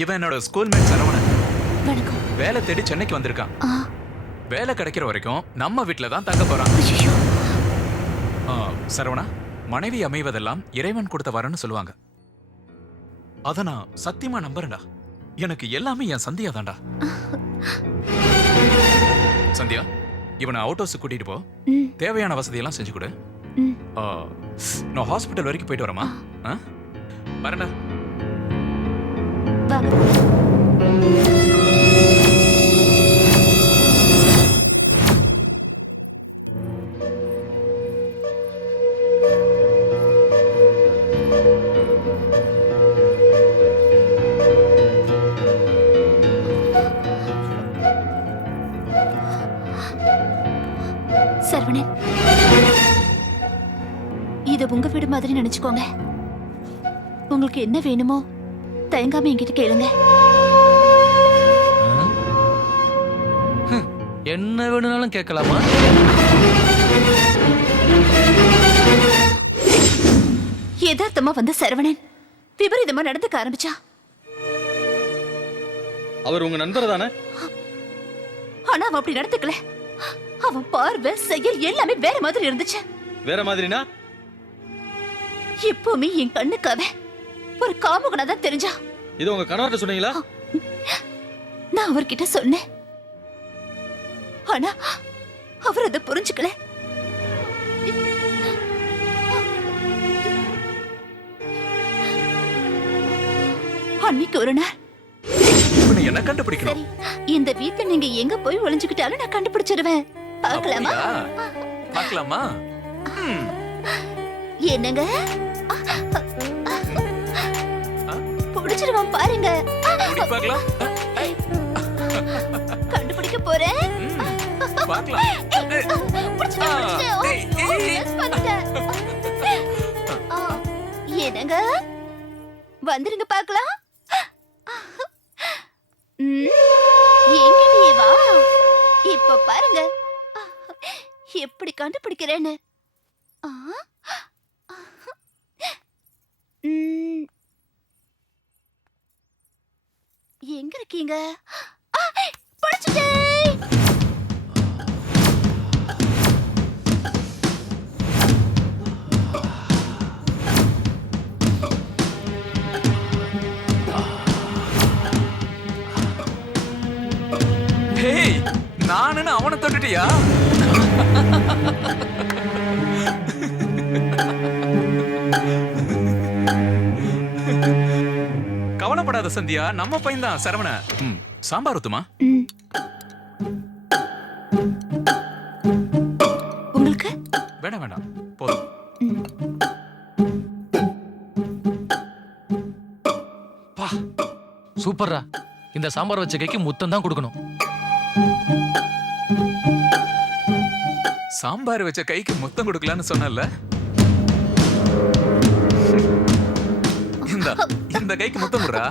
இவன் என்னோட ஸ்கூல்மேட் சரவணன். வேலை தேடி சென்னைக்கு வந்திருக்கான். வேலை கிடைக்கிற வரைக்கும் நம்ம வீட்டுல தான் தங்க போறான். சரவணா, மனைவி அமைவதெல்லாம் இறைவன் கொடுத்த வரன்னு சொல்லுவாங்க. அத நான் சத்தியமா நம்புறேன்டா. எனக்கு எல்லாமே என் சந்தியா தான்டா. சந்தியா, இவனை அவுட் ஹவுஸ் கூட்டிட்டு போ. தேவையான வசதியெல்லாம் செஞ்சு கொடு. நான் ஹாஸ்பிட்டல் வரைக்கும் போயிட்டு வரமா? வரேன்டா. சரவணன், உங்க வீடு மாதிரி நினைச்சுக்கோங்க. உங்களுக்கு என்ன வேணுமோ தயங்காம என்கிட்ட கேளுங்க. என்ன வேணும்னாலும் கேட்கலாமா? யதார்த்தமா வந்த சரவணன் விபரீதமா நடந்துக்க ஆரம்பிச்சா. அவர் உங்க நண்பர் தானே? ஆனா அவன் அப்படி நடந்துக்கல. அவன் பார்வை செயல் எல்லாமே வேற மாதிரி இருந்துச்சு. வேற மாதிரினா? எப்பவுமே என் கண்ணுக்கு அவன் ஒரு காமுகனா தான் தெரிஞ்சா. இது உங்க கணவர்கிட்ட சொன்னீங்களா? நான் அவர்கிட்ட சொன்னேன். ஆனா அவர் அதை புரிஞ்சுக்கல. அன்னைக்கு ஒரு நாள் என்ன கண்டுபிடிக்கணும். இந்த வீட்டுல நீங்க எங்க போய் ஒளிஞ்சுக்கிட்டாலும் நான் கண்டுபிடிச்சிருவேன். பார்க்கலாமா? பார்க்கலாமா? என்னங்க புடிச்சிருவான் பாருங்க. பார்க்கலாம். கண்டுபிடிக்க போறேன். என்னங்க வந்துருங்க பார்க்கலாம். எங்கிட்டே வா. இப்ப பாருங்க எப்படி கண்டுபிடிக்கிறேன்னு. எங்க இருக்கீங்க? படிச்சுட்டேன். ஹேய், நானுன்னு அவனை தொட்டுட்டியா? கவலைப்படாத சந்தியா, நம்ம பையன் தான் சரவண. சாம்பார் ஊத்துமா? உங்களுக்கு வேண்டாம் வேண்டாம் போதும். பா சூப்பர்ரா. இந்த சாம்பார் வச்ச கைக்கு முத்தம் தான் கொடுக்கணும். சாம்பார் வச்ச கைக்கு முத்தம் கொடுக்கலான்னு சொன்னல. இந்த கைக்கு முத்தம் குடுறா.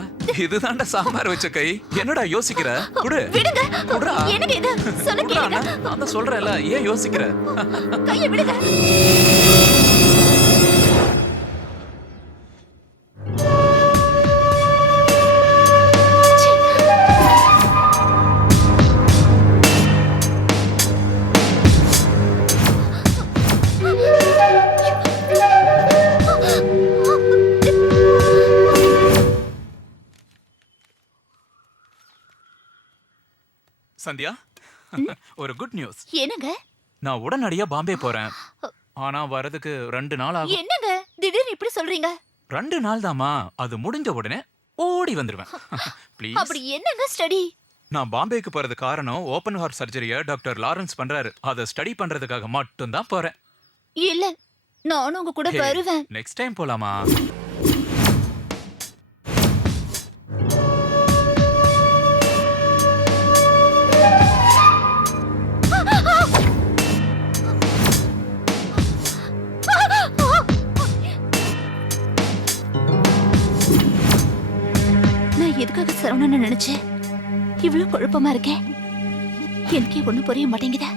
இதுதான்டா சாம்பார் வச்ச கை. என்னடா யோசிக்கிற? குடு. விடுங்க. குடுறா. என்னங்க இது? சொல்ல கேளுங்க. நான் சொல்றேன்ல, ஏன் யோசிக்கிற? கையை விடுங்க. சந்தியா, ஒரு குட் நியூஸ். என்னங்க? நான் உடனடியா பாம்பே போறேன். ஆனா வரதுக்கு 2 நாள் ஆகும். என்னங்க திடீர்னு இப்படி சொல்றீங்க? 2 நாள் தாமா. அது முடிஞ்ச உடனே ஓடி வந்துருவேன். ப்ளீஸ். அப்படி என்னங்க ஸ்டடி? நான் பாம்பேக்கு போறது காரணம் ஓபன் ஹார்ட் சர்ஜரியை டாக்டர் லாரன்ஸ் பண்றாரு. அதை ஸ்டடி பண்றதுக்காக மட்டும் தான் போறேன். இல்ல, நானும் உங்க கூட வருவேன். நெக்ஸ்ட் டைம் போலாமா? எதுக்காக சரவணன்னு நினைச்சேன். இவ்வளவு குழப்பமா இருக்கேன். எனக்கே ஒண்ணும் புரிய மாட்டேங்குதா.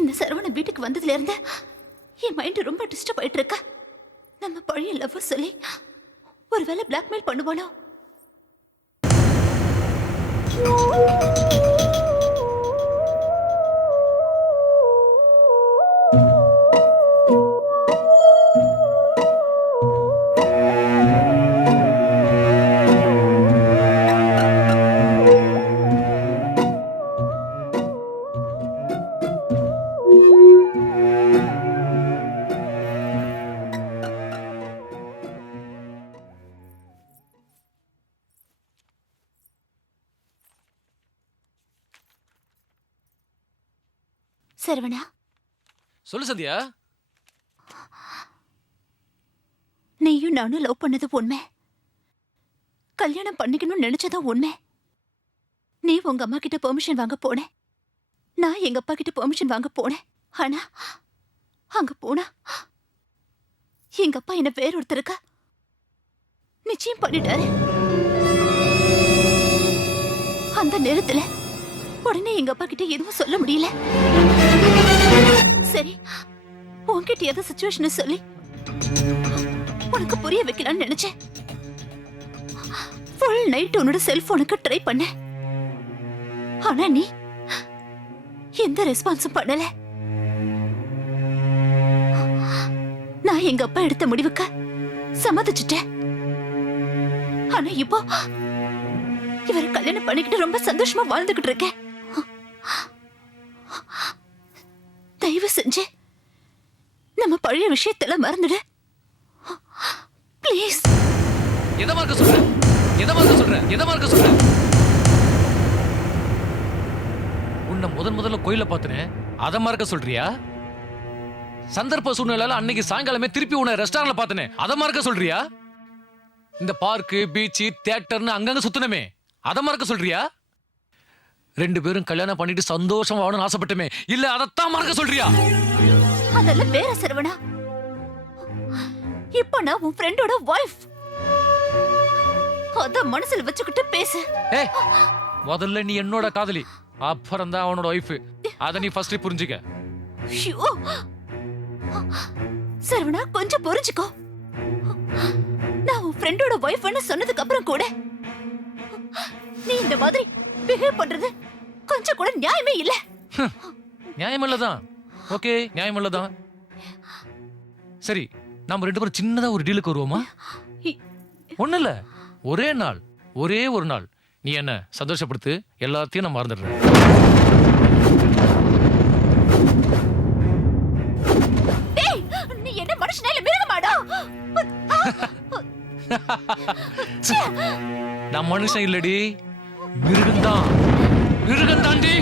இந்த சரவண வீட்டுக்கு வந்ததுல இருந்து என் மைண்ட் ரொம்ப டிஸ்டர்ப் ஆயிட்டு இருக்கா. நம்ம பழைய லவ்வர் சொல்லி ஒருவேளை பிளாக்மெயில் பண்ணுவானோ? சரவணா, சொல்லு சந்தியா. நீயும் நானும் லவ் பண்ணது உண்மை. கல்யாணம் பண்ணிக்கணும்னு நினைச்சதும் உண்மை. நீ உங்க அம்மா கிட்ட பெர்மிஷன் வாங்க போன, நான் எங்க அப்பா கிட்ட பெர்மிஷன் வாங்க போனேன். ஆனா அங்க போனா எங்க அப்பா என்ன வேற ஒருத்தருக்கா நிச்சயம் பண்ணிட்டாரு. அந்த நேரத்துல உடனே எங்க அப்பா கிட்ட எதுவும் சொல்ல முடியல. சரி, உன்கிட்ட ஏதோ சிச்சுவேஷன் சொல்லி உனக்கு புரிய வைக்கலாம்னு நினைச்சேன். ஃபுல் நைட் உன்னோட செல்போனுக்கு ட்ரை பண்ண. ஆனா நீ எந்த ரெஸ்பான்ஸும் பண்ணல. நான் எங்க அப்பா எடுத்த முடிவுக்கு சம்மதிச்சுட்டேன். ஆனா இப்போ இவரை கல்யாணம் பண்ணிக்கிட்டு ரொம்ப சந்தோஷமா வாழ்ந்துகிட்டு இருக்கேன். தயவு செஞ்சு நம்ம பழைய விஷயத்தெல்லாம் மறந்துடு ப்ளீஸ். எதை மார்க்க சொல்ற? எதை மார்க்க சொல்ற? எதை மார்க்க சொல்ற? உன்னை முதல்ல கோயில பார்த்தனே, அதை மறக்க சொல்றியா? சந்தர்ப்ப சூழ்நிலையில அன்னைக்கு சாயங்காலமே திருப்பி உன்னை ரெஸ்டாரண்ட்ல பார்த்தனே, அதை மறக்க சொல்றியா? இந்த பார்க்கு, பீச், தியேட்டர்னு அங்கங்க சுத்தனமே, அதை மறக்க சொல்றியா? 2 பேரும் கல்யாணம் பண்ணிட்டு சந்தோஷமா வாழணும்னு ஆசைப்பட்டமே, இல்ல அதைத்தான் மறக்க சொல்றியா? அதெல்லாம் வேற சரவணா. இப்ப நான் உன் ஃப்ரெண்டோட வைஃப். அத மனசுல வச்சுக்கிட்டு பேசு. முதல்ல நீ என்னோட காதலி, அப்புறம் தான் அவனோட வைஃப். அத நீ ஃபர்ஸ்ட் புரிஞ்சுக்க. சரவணா, கொஞ்சம் புரிஞ்சுக்கோ. நான் உன் ஃப்ரெண்டோட வைஃப்னு சொன்னதுக்கு அப்புறம் கூட நீ இந்த மாதிரி பிஹேவ் பண்றது கொஞ்சம் கூட நியாயமே இல்ல. நியாயமில்லதான். ஓகே, நியாயமில்லதான். சரி, நம்ம 2 பேரும் சின்னதா ஒரு டீலுக்கு வருவோமா? ஒண்ணு இல்ல, ஒரே நாள், ஒரே ஒரு நாள் நீ என்ன சந்தோஷப்படுத்து, எல்லாத்தையும் நான் மறந்துடுறேன். நீ என்ன மனுஷனா இல்ல மிருகமாடா? நான் மனுஷன் இல்லடி, மிருகம்தான். மிருகம் தாண்டி.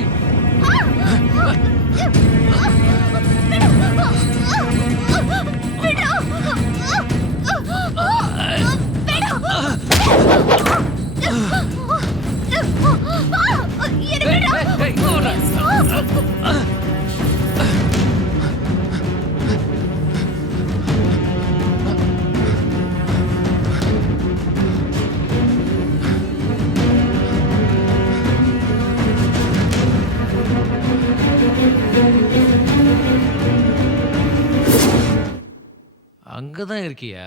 அங்கதான் இருக்கியா?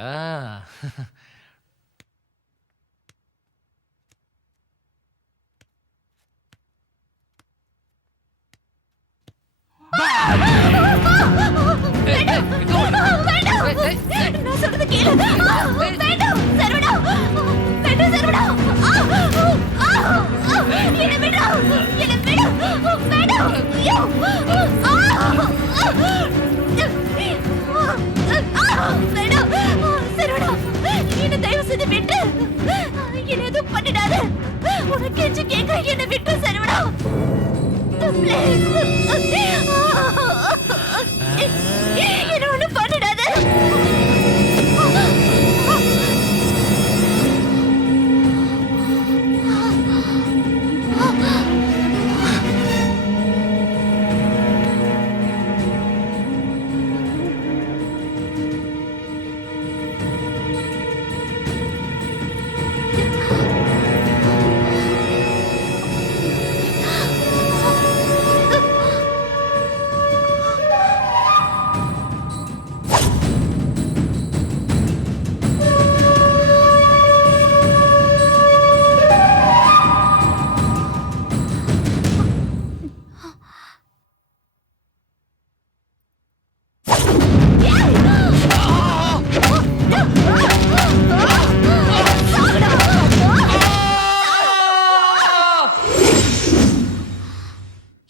நான் சொல்றது கேளு. வேண்டாம் சரவணா, வேண்டாம் சரவணா. என்ன விடு, என்ன விடு, வேண்டாம். ஐயோ, வேண்டாம் சரவணா, என்ன தயவு செய்து விட்டு, என்ன எதுவும் பண்ணிடாத. உனக்கு கெஞ்சி கேட்க என்ன விட்டு சரவணா, ப்ளீஸ். என்ன ஒண்ணு பண்ணிடாத.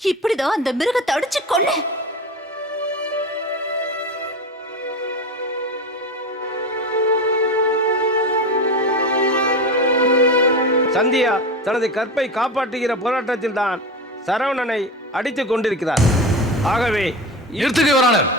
இப்படிதான் அந்த மிருகத்தை அடிச்சு கொன்னேன். சந்தியா தனது கற்பை காப்பாற்றுகிற போராட்டத்தில் தான் சரவணனை அடித்துக் கொண்டிருக்கிறார். ஆகவே நிறுத்துங்க யுவர் ஆனர்.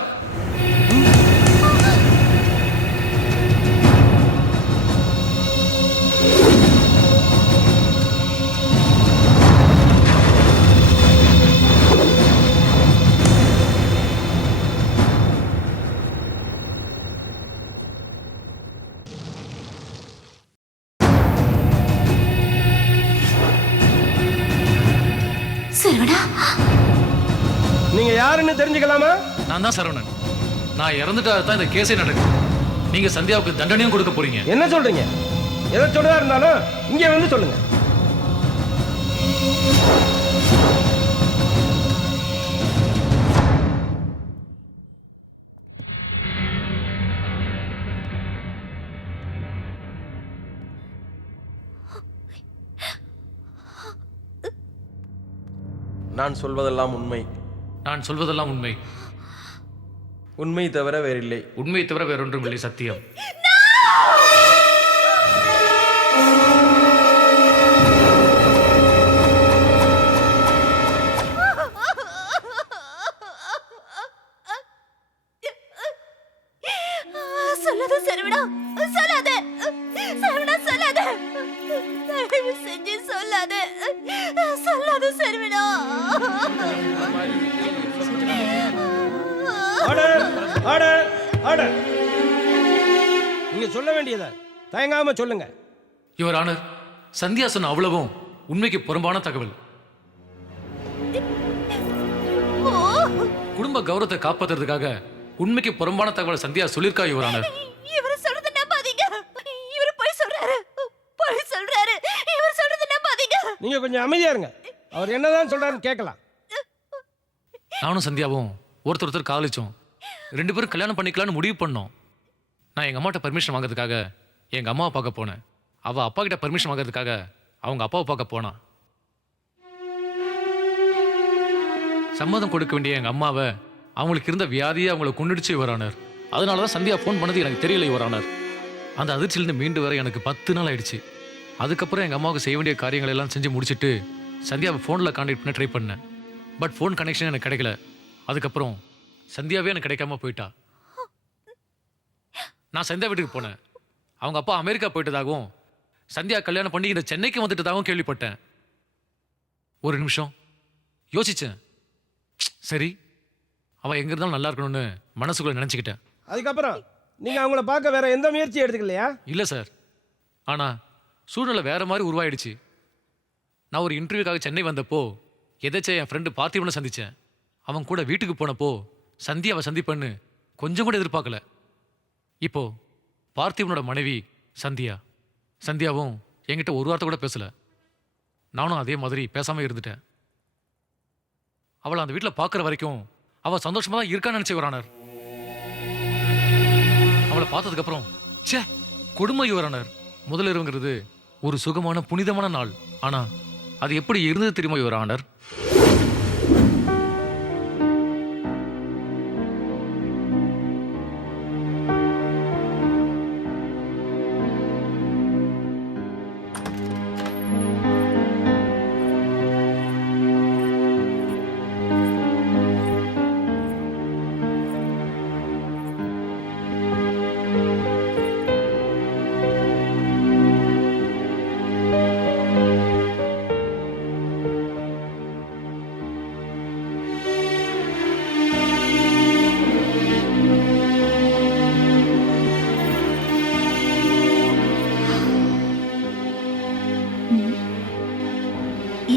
சரவணா, நீங்க யாருன்னு தெரிஞ்சுக்கலாமா? நான் தான் சரவணன். நான் இறந்துட்டா தான் இந்த கேஸே நடக்கும். நீங்க சந்தியாவுக்கு தண்டனையும் கொடுக்க போறீங்க. என்ன சொல்றீங்க? எதை சொல்றதா இருந்தாலும் இங்கே வந்து சொல்லுங்க. நான் சொல்வதெல்லாம் உண்மை. நான் சொல்வதெல்லாம் உண்மை. உண்மை தவிர வேறில்லை. உண்மை தவிர வேறொன்றும் இல்லை. சத்தியம். சொல்லாத சரவணா, சொல்லாத சரவணா, சொல்லாத. தயவு செஞ்சு சொல்லாத, சொல்லாத சரவணா. Order, order, order. நீங்க சொல்ல வேண்டியதை தயங்காம சொல்லுங்க. யுவர் ஆனர், சந்தியா சொன்ன அவ்வளவும் உண்மைக்கு புறம்பான தகவல். குடும்ப கௌரவத்தை காப்பாத்துறதுக்காக உண்மைக்கு புறம்பான தகவல் சந்தியா சொல்லிருக்கா யுவர் ஆனர். இவரு சொல்றத நம்பாதீங்க. இவரு போய் சொல்றாரு, போய் சொல்றாரு. இவரு சொல்றத நம்பாதீங்க. நீங்க கொஞ்சம் அமைதியா இருங்க. அவர் என்னதான் சொல்றாருன்னு கேட்கலாம். நானும் சந்தியாவும் ஒருத்தர் காதலிச்சோம். 2 பேரும் கல்யாணம் பண்ணிக்கலாம்னு முடிவு பண்ணோம். நான் எங்கள் அம்மாட்ட பர்மிஷன் வாங்குறதுக்காக எங்கள் அம்மாவை பார்க்க போனேன். அவள் அப்பா கிட்ட பர்மிஷன் வாங்குறதுக்காக அவங்க அப்பாவை பார்க்க போனான். சம்மதம் கொடுக்க வேண்டிய எங்கள் அம்மாவை அவங்களுக்கு இருந்த வியாதியை அவங்களை கொண்டுடுச்சு யுவர் ஆனர். அதனால தான் சந்தியா ஃபோன் பண்ணது எனக்கு தெரியல யுவர் ஆனர். அந்த அதிர்ச்சியிலேருந்து மீண்டு வர எனக்கு 10 நாள் ஆயிடுச்சு. அதுக்கப்புறம் எங்கள் அம்மாவுக்கு செய்ய வேண்டிய காரியங்கள் எல்லாம் செஞ்சு முடிச்சுட்டு சந்தியாவை ஃபோனில் கான்டாக்ட் பண்ண ட்ரை பண்ணேன். பட் ஃபோன் கனெக்ஷன் எனக்கு கிடைக்கல. அதுக்கப்புறம் சந்தியாவே எனக்கு கிடைக்காம போயிட்டா. நான் சந்தியா வீட்டுக்கு போனேன். அவங்க அப்பா அமெரிக்கா போயிட்டதாகவும் சந்தியா கல்யாணம் பண்ணி இந்த சென்னைக்கு வந்துட்டதாகவும் கேள்விப்பட்டேன். ஒரு நிமிஷம் யோசிச்சேன். சரி, அவள் எங்க இருந்தாலும் நல்லா இருக்கணும்னு மனசுக்குள்ள நினைச்சுக்கிட்டேன். அதுக்கப்புறம் நீங்க அவங்கள பார்க்க வேற எந்த முயற்சியும் எடுத்துக்கலையா? இல்லை சார். ஆனால் சூழ்நிலை வேற மாதிரி உருவாயிடுச்சு. நான் ஒரு இன்டர்வியூக்காக சென்னை வந்தப்போ எதாச்சும் என் ஃப்ரெண்டு பார்த்திபனை சந்தித்தேன். அவன் கூட வீட்டுக்கு போனப்போ சந்தியாவை சந்திப்பேன்னு கொஞ்சம் கூட எதிர்பார்க்கல. இப்போ பார்த்திபனோட மனைவி சந்தியாவும் என்கிட்ட ஒரு வார்த்தை கூட பேசல. நானும் அதே மாதிரி பேசாமல் இருந்துட்டேன். அவளை அந்த வீட்டில் பார்க்குற வரைக்கும் அவள் சந்தோஷமாக தான் இருக்கான்னு நினச்சி வரானார். அவளை பார்த்ததுக்கப்புறம் சே கொடுமை யுவரானர். முதலிரவுங்கிறது ஒரு சுகமான புனிதமான நாள். ஆனால் அது எப்படி இருந்தது தெரியுமா யுவரானர்?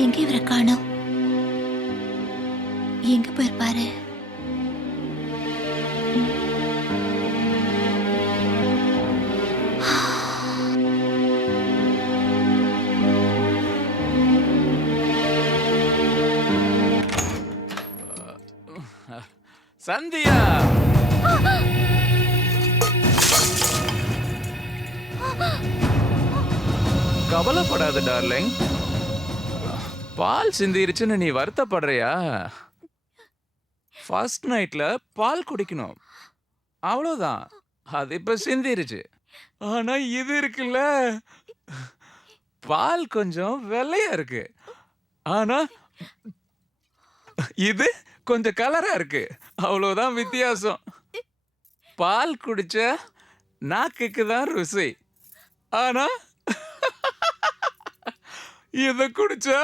எங்க இவரை காணோம்? எங்க போயிருப்பாரு? சந்தியா, கவலைப்படாத டார்லிங். பால் சிந்திருச்சுன்னு நீ வருத்தப்படுறியா? ஃபர்ஸ்ட் நைட்ல பால் குடிக்கணும், அவ்வளோதான். அது இப்ப சிந்திருச்சு. ஆனா இது இருக்குல்ல, பால் கொஞ்சம் வெள்ளையா இருக்கு. ஆனா இது கொஞ்சம் கலரா இருக்கு, அவ்வளவுதான் வித்தியாசம். பால் குடிச்ச நாக்குக்கு தான் ருசி, ஆனா இத குடிச்சா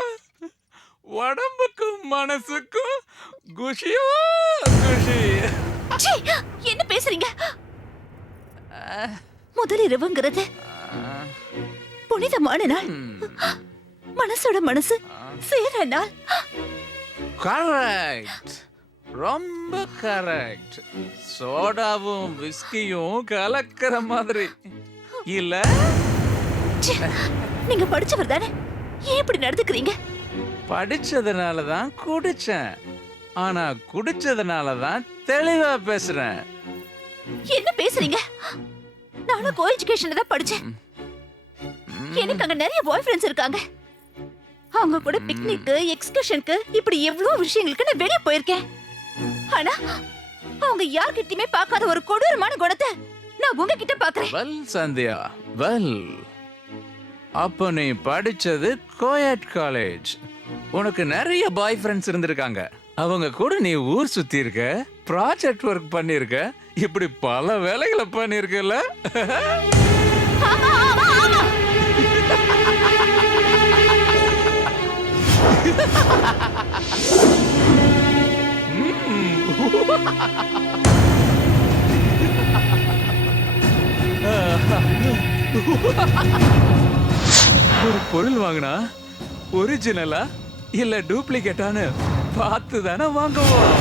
உடம்புக்கும் மனசுக்கும் குஷியோ குஷி. சீ, என்ன பேசுறீங்க? முதல் இரவுங்கிறது புனிதமான நாள், மனசோட மனசு சேர நாள். கரெக்ட், ரொம்ப கரெக்ட். சோடாவும் விஸ்கியும் கலக்கிற மாதிரி இல்ல? ச்சே, நீங்க படிச்சவர் தானே, ஏன் இப்படி நடந்துக்கிறீங்க? படிச்சதுனால தான் குடிச்சேன், ஆனா குடிச்சதுனால தான் தெளிவா பேசுறேன். என்ன பேசுறீங்க? நானும் கோ எஜுகேஷன்ல தான் படிச்சேன். எனக்கு அங்க நிறைய பாய் ஃப்ரெண்ட்ஸ் இருக்காங்க. அவங்க கூட பிக்னிக்கு, எக்ஸ்கர்ஷனுக்கு, இப்படி எவ்வளவு விஷயங்களுக்கு நான் வெளியே போயிருக்கேன். ஆனா அவங்க யார்கிட்டயுமே பார்க்காத ஒரு கொடூரமான குணத்தை நான் உங்ககிட்ட பாக்குறேன். Well Sandhya, well. அப்ப நீ படிச்சது கோயட் காலேஜ், உனக்கு நிறைய பாய் ஃப்ரெண்ட்ஸ் இருந்திருக்காங்க. அவங்க கூட நீ ஊர் சுத்தி இருக்க, ப்ராஜெக்ட் ஒர்க் பண்ணிருக்க, இப்படி பல வேலைகளை பண்ணிருக்கல. ஆமா ஆமா ஆமா. ஒரு பொருள் வாங்கினா ஒரிஜினலா இல்ல டூப்ளிகேட்டான்னு பார்த்து தானே வாங்குவோம்.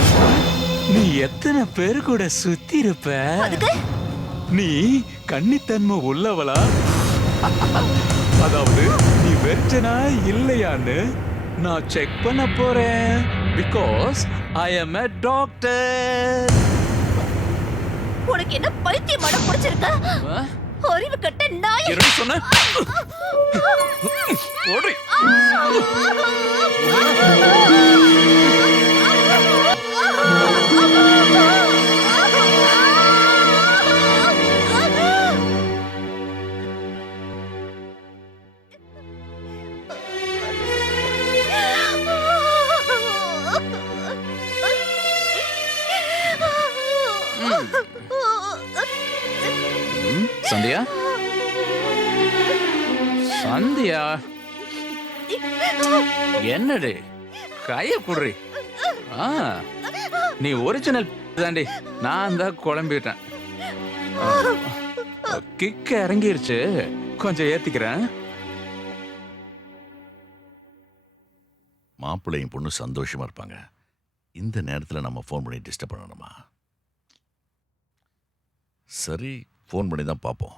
நீ எத்தனை பேரு கூட சுத்தி இருப்ப? நீ கன்னித்தன்மை உள்ளவளா, அதாவது நீ வெர்ஜனா இல்லையான்னு நான் செக் பண்ண போறேன். Because I am a doctor. உனக்கு என்ன பைத்தியம் மடம் பிடிச்சிருக்க? அறிவு கட்ட நாய். என்ன சொன்ன? ஓடி. சந்தியா, சந்தியா, என்னடி கைய குடுறி? நீ ஒரிஜினல் தாண்டி, நான் தான் குழம்பிட்டேன். கிக்க இறங்கிருச்சு, கொஞ்சம் ஏத்திக்கிறேன். மாப்பிள்ளையும் பொண்ணு சந்தோஷமா இருப்பாங்க. இந்த நேரத்தில் நம்ம ஃபோன் பண்ணி டிஸ்டர்ப் பண்ணணுமா? சரி, ஃபோன் பண்ணி தான் பார்ப்போம்.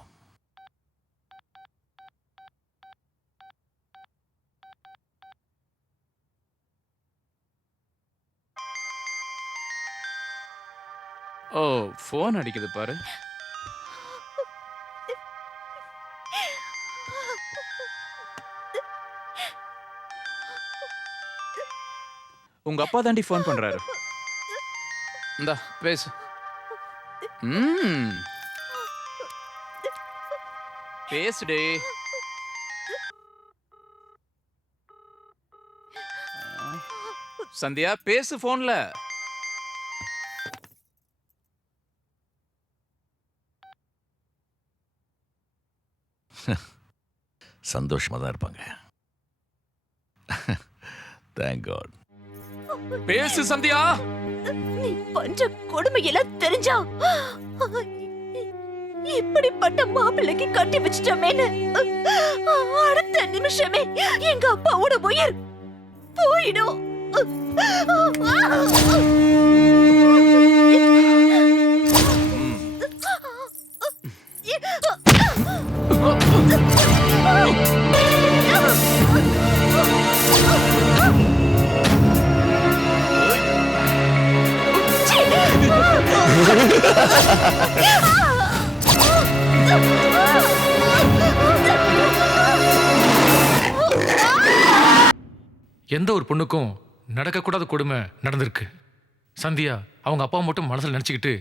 ஓ, ஃபோன் அடிக்குது பாரு. உங்க அப்பா தாண்டி ஃபோன் பண்றாரு. இந்தா பேசு. பேசுடே. சந்தியா, பேசு போன்ல. சந்தோஷமா தான் இருப்பாங்க. Thank God. பேசு சந்தியா. நீ பஞ்ச கொடுமையெல்லாம் தெரிஞ்சா இப்படிப்பட்ட மாப்பிள்ளைக்கு கட்டி வச்சிட்டோமேன்னு அடுத்த நிமிஷமே எங்க அப்பாவோட உயிர் போயிடும். எந்த ஒரு பொண்ணுக்கும் நடக்கக்கூடாத கொடுமை நடந்திருக்கு. சந்தியா அவங்க அப்பா மட்டும் மனசில் நினச்சிக்கிட்டு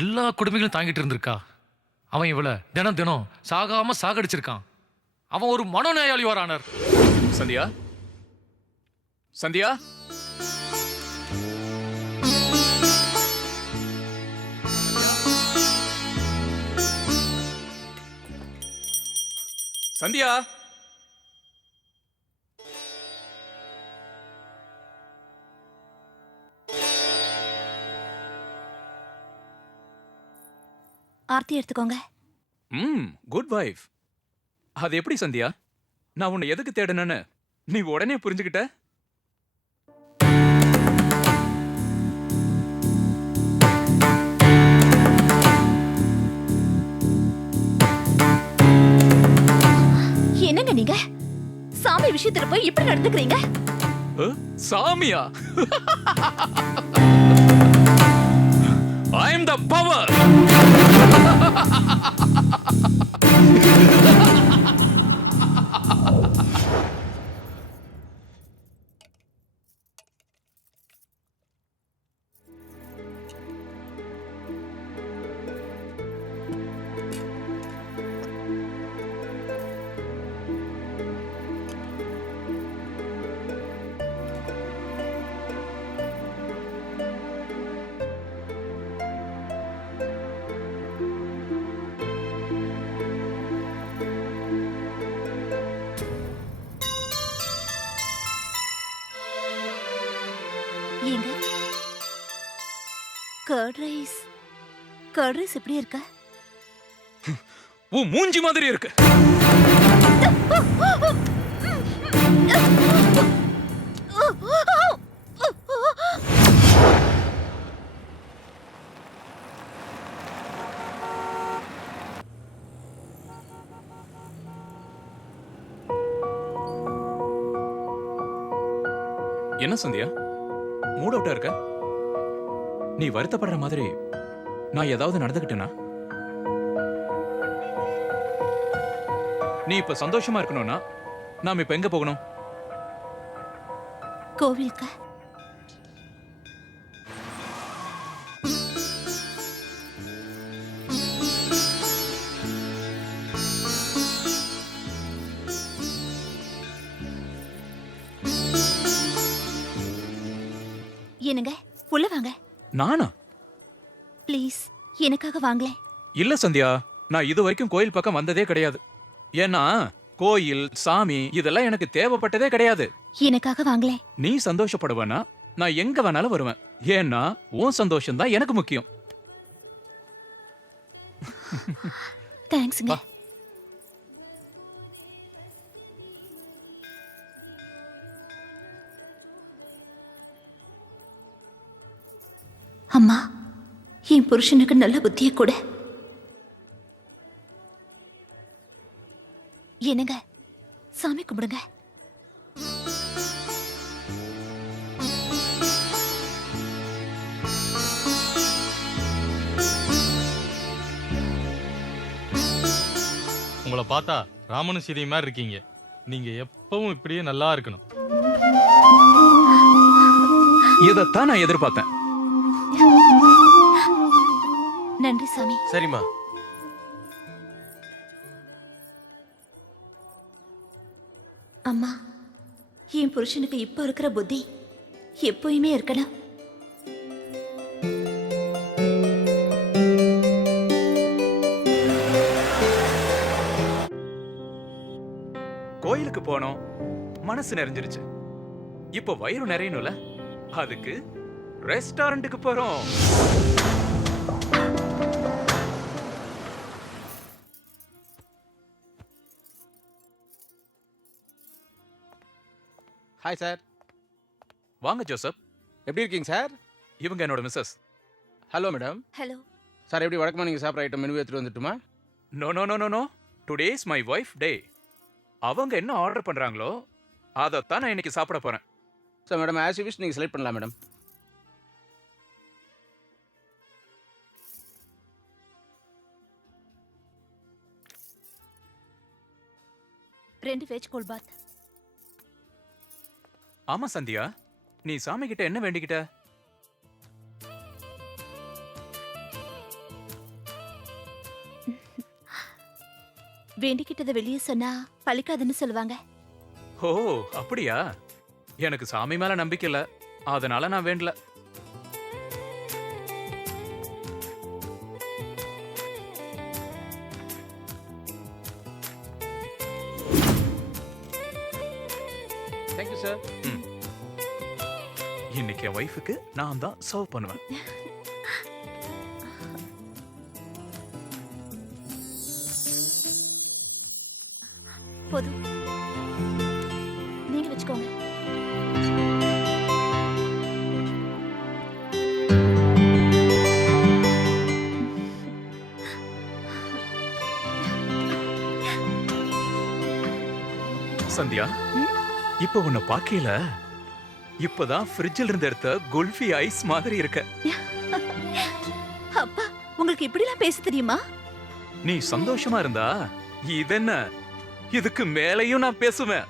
எல்லா கொடுமைகளும் தாங்கிட்டு இருந்திருக்கா. அவன் இவளை தினம் தினம் சாகாம சாகடிச்சிருக்கான். அவன் ஒரு மனோநோயாளி வரானார். சந்தியா, சந்தியா, சந்தியா, ஆர்த்தி எடுத்துக்கோங்க. Good wife. அது எப்படி சந்தியா? நான் உன்னை எதுக்கு தேடணும்னு நீ உடனே புரிஞ்சுக்கிட்ட? என்னங்க நீங்க சாமி விஷயத்துல போய் இப்படி நடந்துக்கிறீங்க? சாமியா? I am the power. ஏங்க கர்ட் ரைஸ் எப்படி இருக்கா? உன் மூஞ்சி மாதிரி இருக்கு. என்ன சந்தியா, மூட் அவுட்டா இருக்க? நீ வருத்தப்படுற மாதிரி நான் ஏதாவது நடந்துக்கிட்டேனா? நீ இப்ப சந்தோஷமா இருக்கணும்னா நாம இப்ப எங்க போகணும்? கோவிலுக்கு. என்னங்க உள்ள வாங்க. நானா? ப்ளீஸ் எனக்காக வாங்களேன். இல்ல சந்தியா, நான் இது வரைக்கும் கோயில் பக்கம் வந்ததே கிடையாது. ஏன்னா கோயில் சாமி இதெல்லாம் எனக்கு தேவைப்பட்டதே கிடையாது. எனக்காக வாங்களேன். நீ சந்தோஷப்படுவேனா நான் எங்க வேணாலும் வருவேன். ஏன்னா உன் சந்தோஷம் தான் எனக்கு முக்கியம். தேங்க்ஸ்ங்க. அம்மா, என் புருஷனுக்கு நல்ல புத்திய கூட. என்னங்க சாமி கும்பிடுங்க. உங்களை பார்த்தா ராமனு சீதை மாதிரி இருக்கீங்க. நீங்க எப்பவும் இப்படியே நல்லா இருக்கணும். இதைத்தான் நான் எதிர்பார்த்தேன். நன்றி சாமி. சரிம்மா. அம்மா, என் புருஷனுக்கு இப்ப இருக்கிற புத்தி எப்பயுமே இருக்கணும். கோயிலுக்கு போனோம், மனசு நிறைஞ்சிருச்சு. இப்போ வயிறு நிறையணும்ல, அதுக்கு ரெஸ்டாரண்ட்டுக்கு போறோம். Hi sir. வாங்க ஜோசப். எப்படி இருக்கீங்க சார்? இவங்க என்னோட missus. Hello madam. Hello sir, எப்படி வழக்கமாக நீங்கள் சாப்பிட்ற ஐட்டம் மெனு எடுத்துட்டு வந்துட்டுமா? No no no no no, today is my wife day. அவங்க என்ன ஆர்டர் பண்றாங்களோ அதைத்தான் நான் இன்னைக்கு சாப்பிட போறேன். Sir madam, as you wish, நீங்கள் செலக்ட் பண்ணலாம் மேடம். ரெண்டு வெஜ் கோல் பாத். ஆமா சந்தியா, நீ சாமி கிட்ட என்ன வேண்டிக்கிட்ட? வேண்டிக்கிட்டதை வெளியே சொன்னா பலிக்காதுன்னு சொல்லுவாங்க. ஓ அப்படியா? எனக்கு சாமி மேல நம்பிக்கை இல்ல, அதனால நான் வேண்டல. Thank you sir. இன்னைக்கு என் ஒய்ஃபுக்கு நான் தான் சர்வ் பண்ணுவேன். போதும், நீங்க வச்சுக்கோங்க. சந்தியா, இப்ப உன்னை பாக்கையில இப்பதான் ஃப்ரிட்ஜில் இருந்து எடுத்த குல்ஃபி ஐஸ் மாதிரி இருக்க. அப்பா, உங்களுக்கு இப்படிலாம் பேச தெரியுமா? நீ சந்தோஷமா இருந்தா இதென்ன, இதுக்கு மேலையும் நான் பேசுவேன்.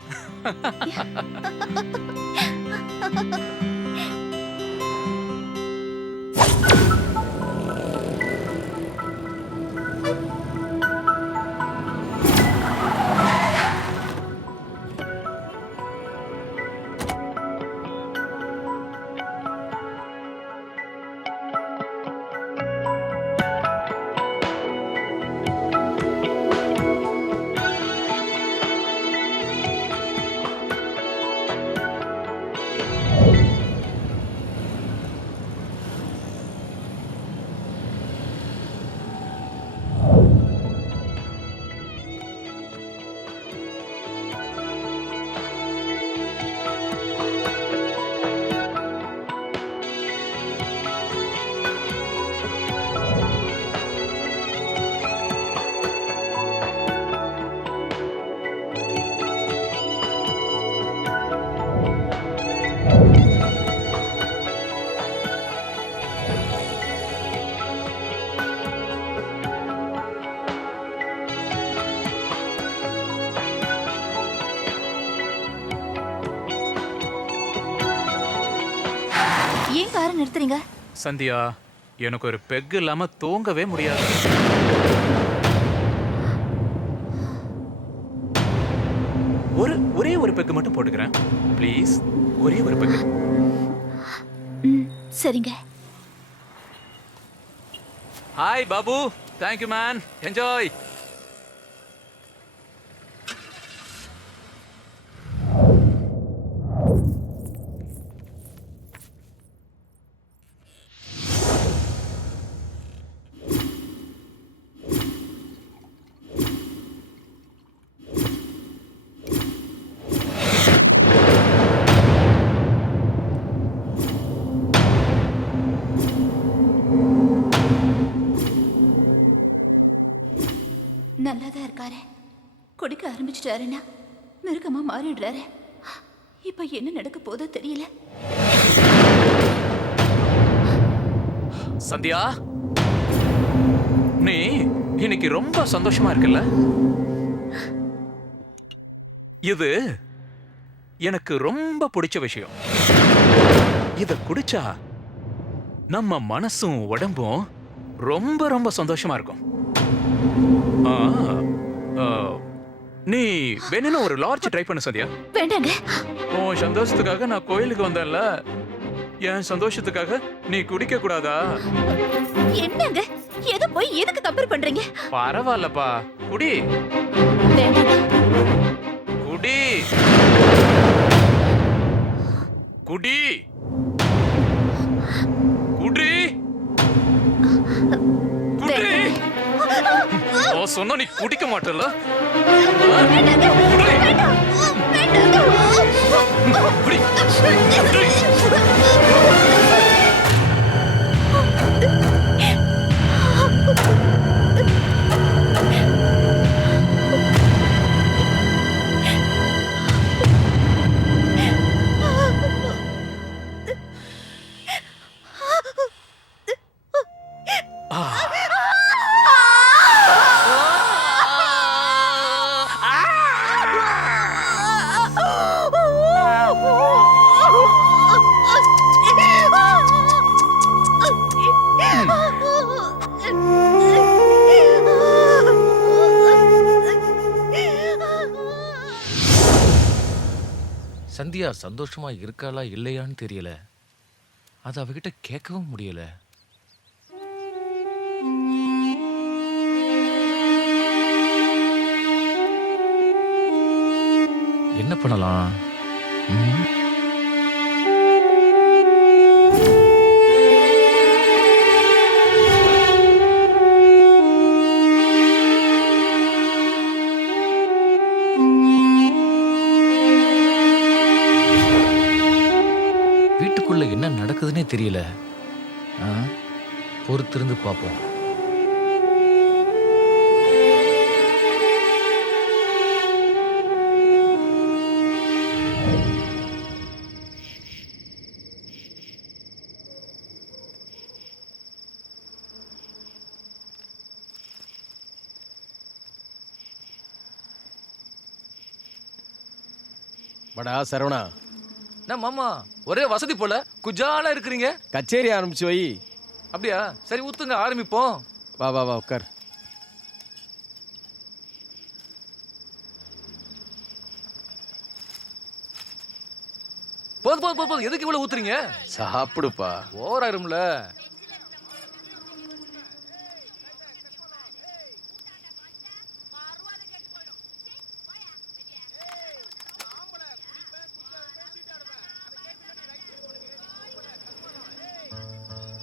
ஏன் காரை நிறுத்துறீங்க? சந்தியா, எனக்கு ஒரு பெக் இல்லாம தூங்கவே முடியாது. ஒரே ஒரு பெக் மட்டும் போட்டுக்கிறேன் ப்ளீஸ். ஒரே ஒரு பெக். சரிங்க. Hi Babu, thank you man, enjoy. நல்லாதான் இருக்காரு. குடிக்க ஆரம்பிச்சிட்டாருன்னா மிருகமா மாறிடுறாரு. இப்ப என்ன நடக்க போதோ தெரியல. சந்தியா, நீ இன்னைக்கு ரொம்ப சந்தோஷமா இருக்குல்ல? இது எனக்கு ரொம்ப பிடிச்ச விஷயம். இத குடிச்சா நம்ம மனசும் உடம்பும் ரொம்ப ரொம்ப சந்தோஷமா இருக்கும். நீ வேணும்னா ஒரு லார்ஜ் ட்ரை பண்ணு சந்தியா. வேண்டாங்க. உன் சந்தோஷத்துக்காக நான் கோயிலுக்கு வந்தேன்ல, என் சந்தோஷத்துக்காக நீ குடிக்க கூடாதா? என்னங்க, எது போய் எதுக்கு தப்பு பண்றீங்க? பரவாயில்லப்பா, குடி. வேண்டாங்க. குடி குடி குடி குடி. ஓ, சொன்னா நீ குடிக்க மாட்டல. சந்தியா சந்தோஷமா இருக்காளா இல்லையான்னு தெரியல. அது அவகிட்ட கேட்கவும் முடியல. என்ன பண்ணலாம்? வீட்டுக்குள்ள என்ன நடக்குதுன்னே தெரியல. பொறுத்திருந்து பார்ப்போம். படா சரவணா, என்ன மாமா ஒரே வசதி போல குஜாலா இருக்கிறீங்க. கச்சேரி ஆரம்பிச்சு வை. அப்படியா? சரி ஊத்துங்க, ஆரம்பிப்போம். வா வா வா உட்கார். போதும் போதும் போதும், எதுக்கு இவ்வளவு ஊத்துறீங்க? சாப்பிடுப்பா. ஓராயிரும்ல.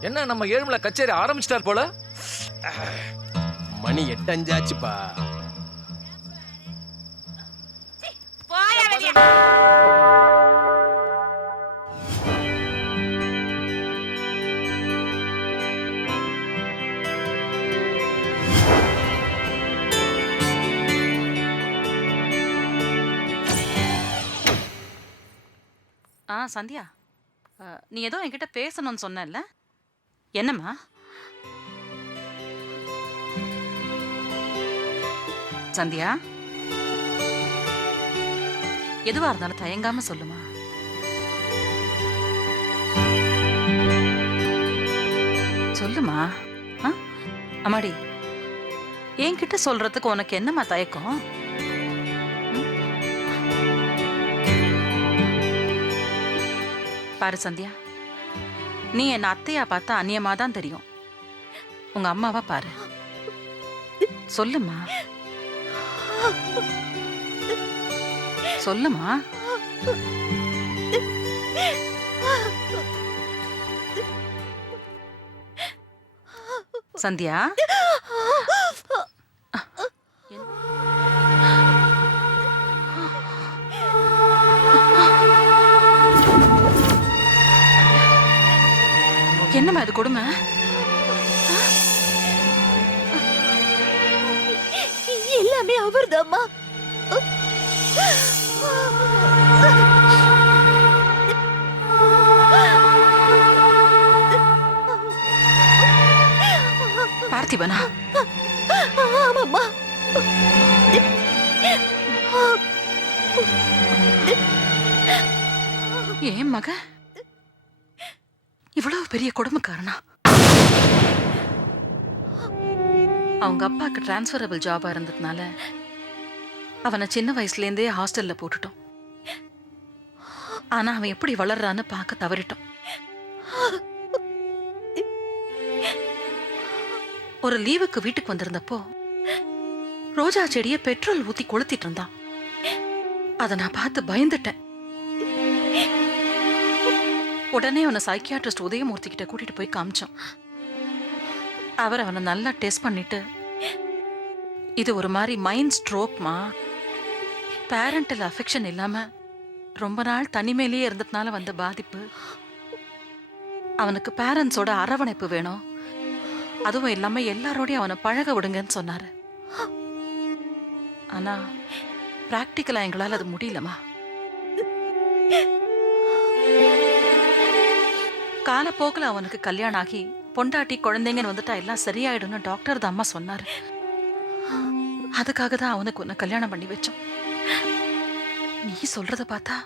என்ன நம்ம ஏழுமலை கச்சேரி ஆரம்பிச்சிட்டார் போல. மணி 8:05 சந்தியா, நீ ஏதோ என்கிட்ட பேசணும்னு சொன்னல, என்னம்மா? சந்தியா, எதுவா இருந்தாலும் தயங்காம சொல்லுமா. சொல்லுமா. அம்மாடி, என்கிட்ட சொல்றதுக்கு உனக்கு என்னம்மா தயக்கம்? பாரு சந்தியா, நீ என்ன அத்தையா பார்த்தா அந்நியமா தான் தெரியும். உங்க அம்மாவா பாரு. சொல்லுமா சொல்லுமா. சந்தியா, என்னம்மா இது கொடுமை? எல்லாமே அவர்தாம்மா. பார்த்திபனா? ஆமாம்மா. ஏன் மக இவ்வளவு பெரிய கொடுமைக்காரனா? அவங்க அப்பாக்கு டிரான்ஸ்ஃபரபிள் ஜாபா இருந்ததுனால அவனை சின்ன வயசுல இருந்தே ஹாஸ்டல்ல போட்டுட்டோம். ஆனா அவன் எப்படி வளர்றான்னு பார்க்க தவறிட்டோம். ஒரு லீவுக்கு வீட்டுக்கு வந்திருந்தப்போ ரோஜா செடியை பெட்ரோல் ஊத்தி கொளுத்திட்டு இருந்தான். அதை நான் பார்த்து பயந்துட்டேன். உடனே அவனை சைக்கியாட்ரிஸ்ட் உதயமூர்த்தி கிட்ட கூட்டிட்டு போய் காமிச்சோம். அவர் அவனை நல்லா டெஸ்ட் பண்ணிட்டு, இது ஒரு மாதிரி மைண்ட் ஸ்ட்ரோக்மா, பேரண்டல் அஃபெக்ஷன் இல்லாம ரொம்ப நாள் தனிமையிலேயே இருந்ததுனால வந்த பாதிப்பு. அவனுக்கு பேரண்ட்ஸோட அரவணைப்பு வேணும், அதுவும் இல்லாம எல்லாரோடையும் அவனை பழக விடுங்கன்னு சொன்னாரு. ஆனா பிராக்டிக்கலா எங்களால் அது முடியலமா. காலப்போக்கில் அவனுக்கு கல்யாணம் ஆகி பொண்டாட்டி குழந்தைங்கன்னு வந்துட்டா எல்லாம் சரியாயிடும்னு டாக்டர் தான் அம்மா சொன்னாரு. அதுக்காக தான் அவனுக்கு உன்னை கல்யாணம் பண்ணி வச்சோம். நீ சொல்றத பார்த்தா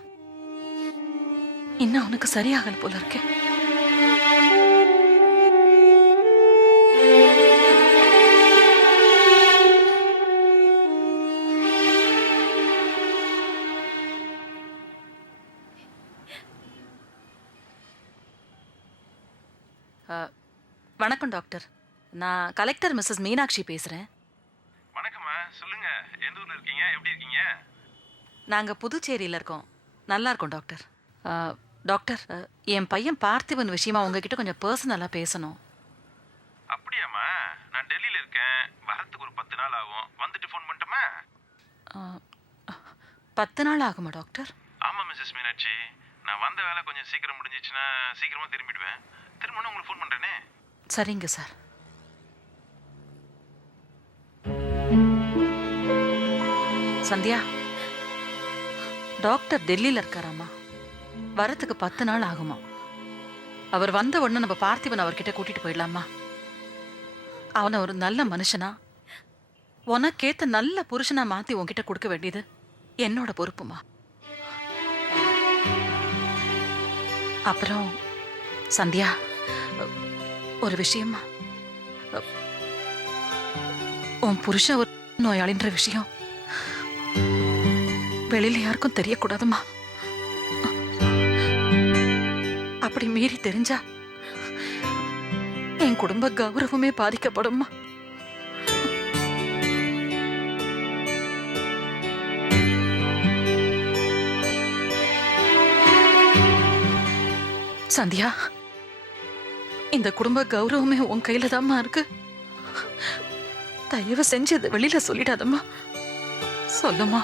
இன்னும் அவனுக்கு சரியாகல போல இருக்கே. வணக்கம் டாக்டர், நான் கலெக்டர் மிஸ்ஸஸ் மீனாட்சி பேசுறேன். வணக்கம்மா, சொல்லுங்க. எந்த ஊர்ல இருக்கீங்க? எப்படி இருக்கீங்க? நாங்க புதுச்சேரியில இருக்கோம். நல்லா இருக்கும் டாக்டர். டாக்டர், என் பையன் பார்த்திபன் விஷயமா உங்ககிட்ட கொஞ்சம் பர்சனலாக பேசணும். அப்படியாம்மா? நான் டெல்லியில் இருக்கேன். வரத்துக்கு ஒரு 10 நாள் ஆகும். வந்துட்டு ஃபோன் பண்ணட்டுமா? 10 நாள் ஆகுமா டாக்டர்? ஆமாம் மிஸ்ஸஸ் மீனாட்சி. நான் வந்த வேலை கொஞ்சம் சீக்கிரம் முடிஞ்சிச்சுன்னா சீக்கிரமாக திரும்பிடுவேன். திரும்ப உங்களுக்கு ஃபோன் பண்ணுறேனே. சரிங்க சார். சந்தியா, டாக்டர் டெல்லியில் இருக்காராமா. வரத்துக்கு 10 நாள் ஆகுமா. அவர் வந்த உடனே நம்ம பார்த்திபன் அவர்கிட்ட கூட்டிட்டு போயிடலாமா? அவனை ஒரு நல்ல மனுஷனா, உனக்கேத்த நல்ல புருஷனா மாத்தி உன்கிட்ட கொடுக்க வேண்டியது என்னோட பொறுப்புமா. அப்புறம் சந்தியா, ஒரு விஷயமா, உன் புருஷன் ஒரு நோயாளின்ற விஷயம் வெளியில யாருக்கும் தெரியக்கூடாதுமா. அப்படி மீறி தெரிஞ்சா என் குடும்ப கௌரவமே பாதிக்கப்படும்மா. சந்தியா, இந்த குடும்ப கௌரவமே உன் கையில தான்மா இருக்கு. தயவு செஞ்சு இதை வெளியில சொல்லிடாதம்மா. சொல்லுமா,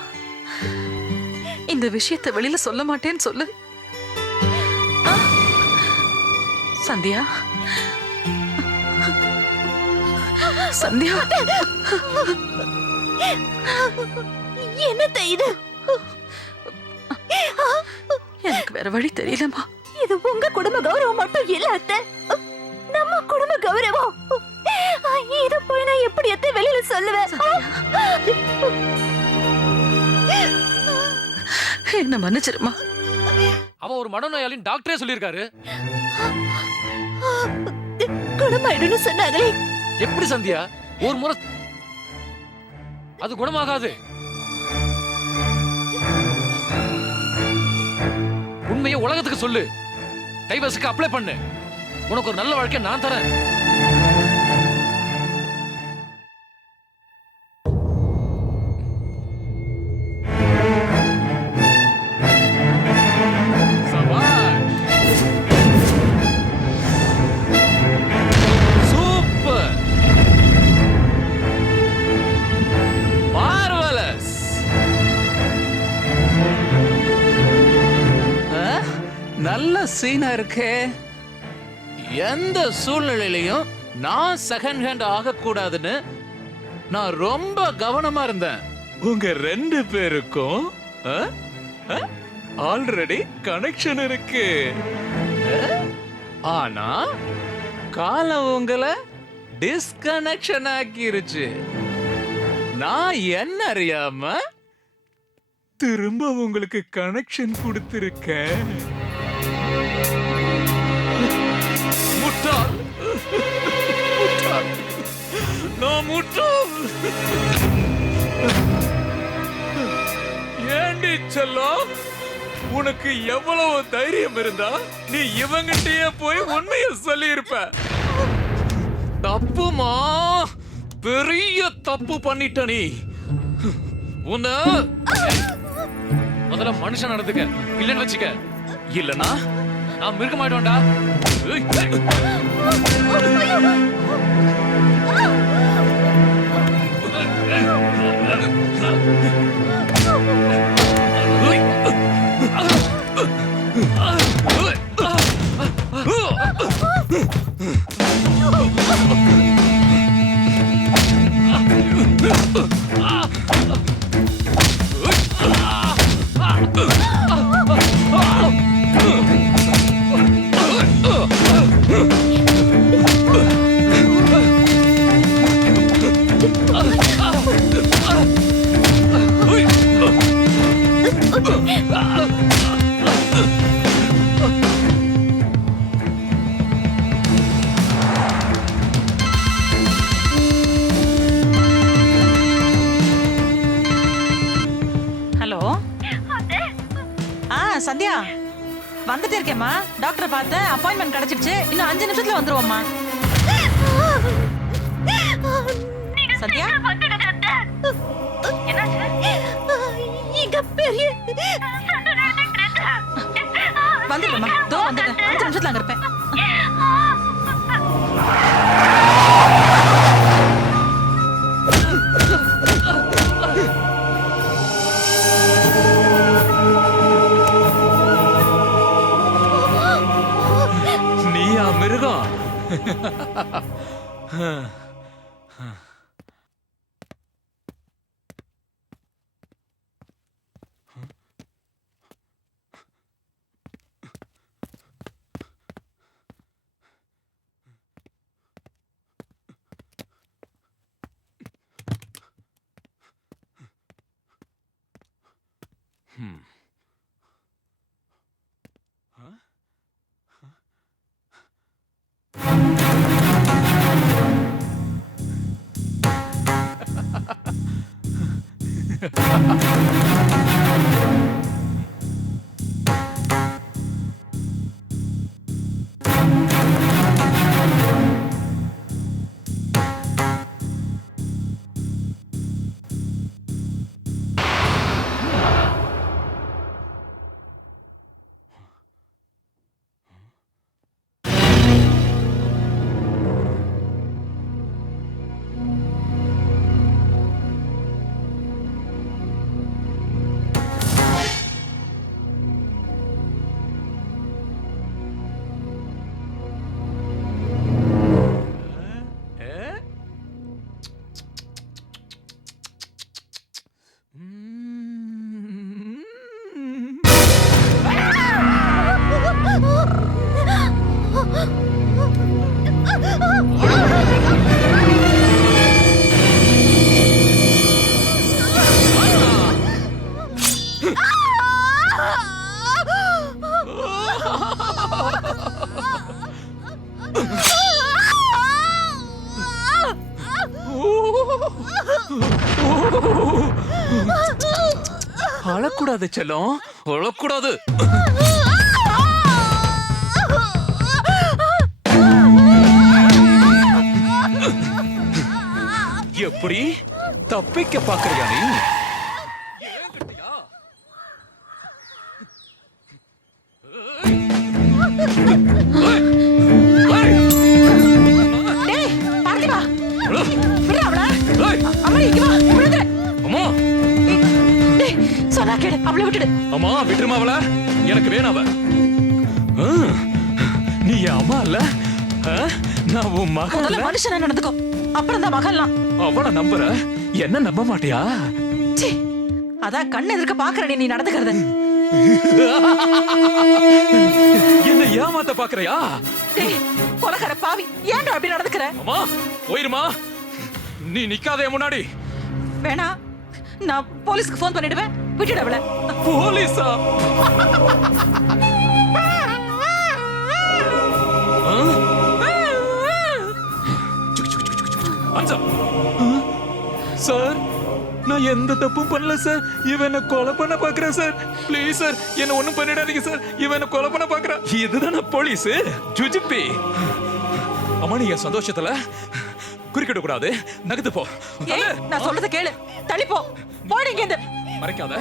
இந்த விஷயத்தை வெளியில சொல்ல மாட்டேன்னு சொல்லு. சந்தியா, சந்தியா, என்ன இது? எனக்கு வேற வழி தெரியலமா. இது உங்க குடும்ப கௌரவம் மட்டும் இல்ல அத்தை, நம்ம குடும்ப கௌரவம். இத போய் நான் எப்படி அத்தை வெளியில சொல்லுவேன்? என்ன மன்னிச்சிருமா. அவ ஒரு மனநோயாளின்னு டாக்டரே சொல்லியிருக்காரு. குணமாயிடுன்னு சொன்னாங்களே. எப்படி சந்தியா? ஒரு முறை அது குணமாகாது. உண்மையை உலகத்துக்கு சொல்லு. டைவர்ஸுக்கு அப்ளை பண்ணு. உனக்கு ஒரு நல்ல வாழ்க்கை நான் தரேன். நல்ல சீனா இருக்கே. எந்த சூழ்நிலையிலையும் நான் செகண்ட் ஹேண்ட் ஆகக்கூடாதுன்னு நான் ரொம்ப கவனமா இருந்தேன். உங்க 2 பேருக்கும் ஆல்ரெடி கனெக்ஷன் இருக்கு. ஆனா காலம் உங்களை டிஸ்கனெக்ஷன் ஆக்கிருச்சு. நான் என்ன அறியாம திரும்ப உங்களுக்கு கனெக்ஷன் கொடுத்திருக்கேன். முட்டாள், முட்டாள், நான் முட்டாள். ஏண்டி செல்லம், உனக்கு எவ்வளவு தைரியம் இருந்தா நீ இவங்கிட்டயே போய் உண்மையை சொல்லி இருப்ப. தப்புமா, பெரிய தப்பு பண்ணிட்ட நீ. உன்ன முதல்ல மனுஷன் நடந்துக்க, இல்லன்னு வச்சுக்க. இல்லனா நான் மிருகமாயிட்டோம்டா. ஹலோ. சந்தியா, வந்துட்டு இருக்கேம்மா. டாக்டரை பார்த்தேன், அப்பாயின்மெண்ட் கிடைச்சிருச்சு. இன்னும் 5 நிமிஷத்துல வந்துருவோம்மா. சந்தியா, இங்க பெரிய வந்துடுறேம்மா தோ வந்துடுறேன் 5 நிமிஷத்துல அங்க இருப்பேன் நீயா மிருகம் அழக்கூடாது செல்லம், அழக்கூடாது. எப்படி தப்பிக்க பாக்குறியா நீ? அம்மா விட்டுருமா அவள, எனக்கு வேணாம் அவ. நீ என் அம்மா இல்ல, நான் உன் மகன். மனுஷன் நடந்துக்கோ, அப்புறம் தான் மகன்லாம். அவள நம்புற, என்ன நம்ப மாட்டியா? அதான் கண்ணு எதிர்க்க பாக்குற நீ நடந்துக்கிறத. என்ன ஏமாத்த பாக்குறியா? கொலகார பாவி, ஏன்டா அப்படி நடந்துக்கிற? அம்மா போயிருமா, நீ நிக்காதே முன்னாடி. வேணா, நான் போலீஸ்க்கு போன் பண்ணிடுவேன், விட்டுடு அவள. போலீஸா? சார், நான் எந்த தப்பும் பண்ணல சார். இவனை கொலை பண்ண பாக்குறேன் சார். ப்ளீஸ் சார், என்ன ஒண்ணும் பண்ணிடாதீங்க சார். இவனை கொலை பண்ண பாக்குறேன். இதுதானே போலீஸ் ஜுஜிப்பி. அம்மா நீ என் சந்தோஷத்துல குறுக்கிட கூடாது, நகர்ந்து போ. நான் சொல்றத கேளு, தள்ளி போ. போடிங்க இந்த மறைக்காத,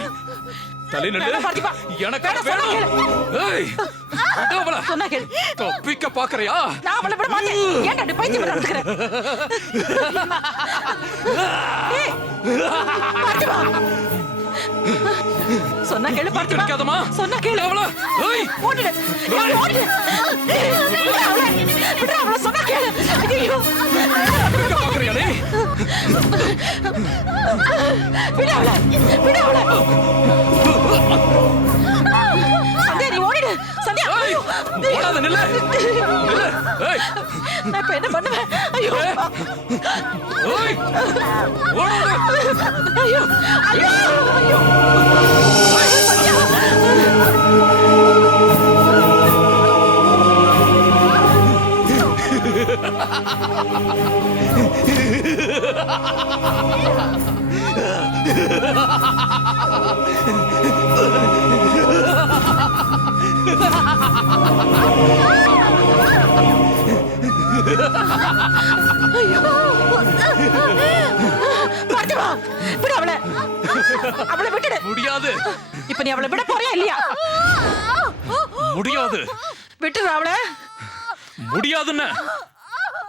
தலை நில்லு. எனக்கு வேணும். ஏய் விடாவல, சொன்னா கேளு. தப்பிக்க பாக்குறியா? நான் அவளை விட மாட்டேன். ஏன்டா நீ பைத்தியம் நடந்துக்கிற? சொன்னா கேளு பார்த்திபா. சொன்னா கேளு. ஏய் ஓடிடு. ஓடிடு. விடு அவளை, சொன்னா கேளு. ஐயோ தப்பிக்க பாக்குறியா நீ? விடு அவளை. விடு அவளை. சந்தியா நீ ஓடிடு. சந்தியா ஓடாத, நில்லு. நில்லு. ஏய் நான் இப்ப என்ன பண்ணுவேன்? ஐயோ ஏய் ஓடாத. ஐயோ ஐயோ ஐயோ சந்தியா. பார்த்திபா, விடு அவளை. அவளை விட்டுடு. முடியாது. இப்ப நீ அவளை விட போறியா இல்லையா? முடியாது. விட்டுடு அவளை. முடியாதுன்னு.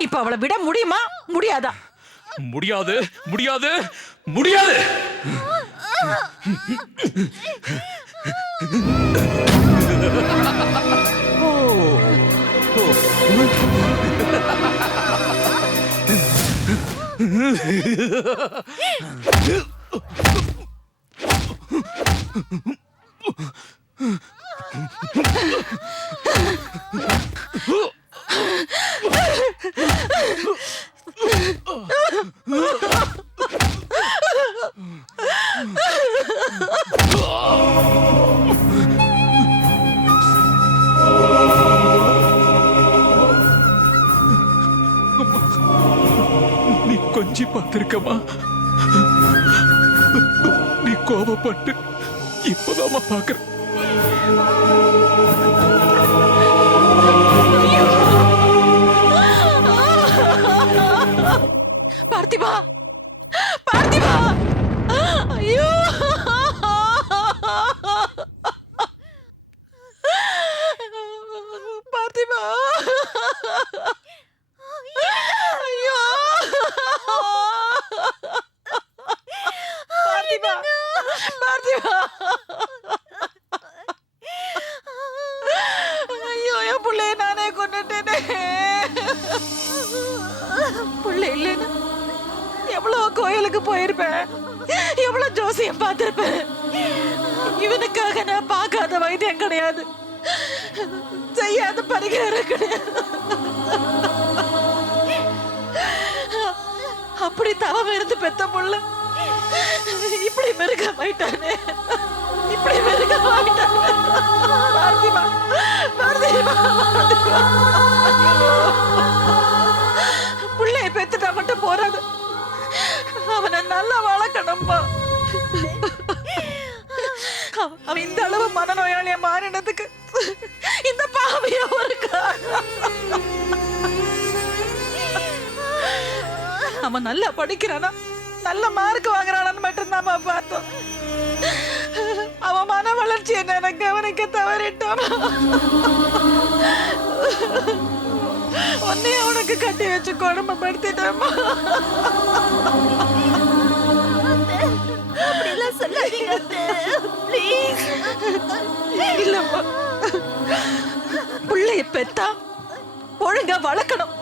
இப்ப அவளை விட முடியுமா முடியாதா? முடியாது முடியாது முடியாது. நீ கொஞ்சி பார்த்திருக்கமா? நீ கோபப்பட்டு இப்பதாமா பாக்குற. பார்த்திபா, பார்த்திபா, ஐயோ, பார்த்திபா, ஐயோ, பார்த்திபா, பார்த்திபா, ஐயோ, என் புள்ளைய நானே கொன்னுட்டேனே. புள்ளை இல்லைன்னு எவ்வளவு கோயிலுக்கு போயிருப்பேன், எவ்வளவு ஜோசியம் பார்த்திருப்பேன். இவனுக்காக நான் பார்க்காத வைத்தியம் கிடையாது, செய்யாத பரிகாரம் கிடையாது. அப்படி தவம் இருந்து பெத்த புள்ள இப்படி மிருகமாயிட்டானே, இப்படி மிருகமாயிட்டானே. பார்த்திபா, பார்த்திபா, பார்த்திபா. புள்ளைய பெத்துட்டா மட்டும் போறாது, அவனை நல்லா வளர்க்கணும்பா. அவன் இந்த அளவு மனநோயாளிய மாறினதுக்கு இந்த பாவிய ஒரு அவன் நல்லா படிக்கிறானா, நல்ல மார்க் வாங்குறானான்னு மட்டும்தான் பார்த்தோம். அவன் மன வளர்ச்சி என்ன கவனிக்க தவறிட்டான். உன்னைய அவனுக்கு கட்டி வச்சு கொடுமைப்படுத்திட்டேம்மா. அப்படிலாம் சொல்லாதீங்க ப்ளீஸ். இல்லம்மா, புள்ளைய பெத்தா ஒழுங்கா வளர்க்கணும்,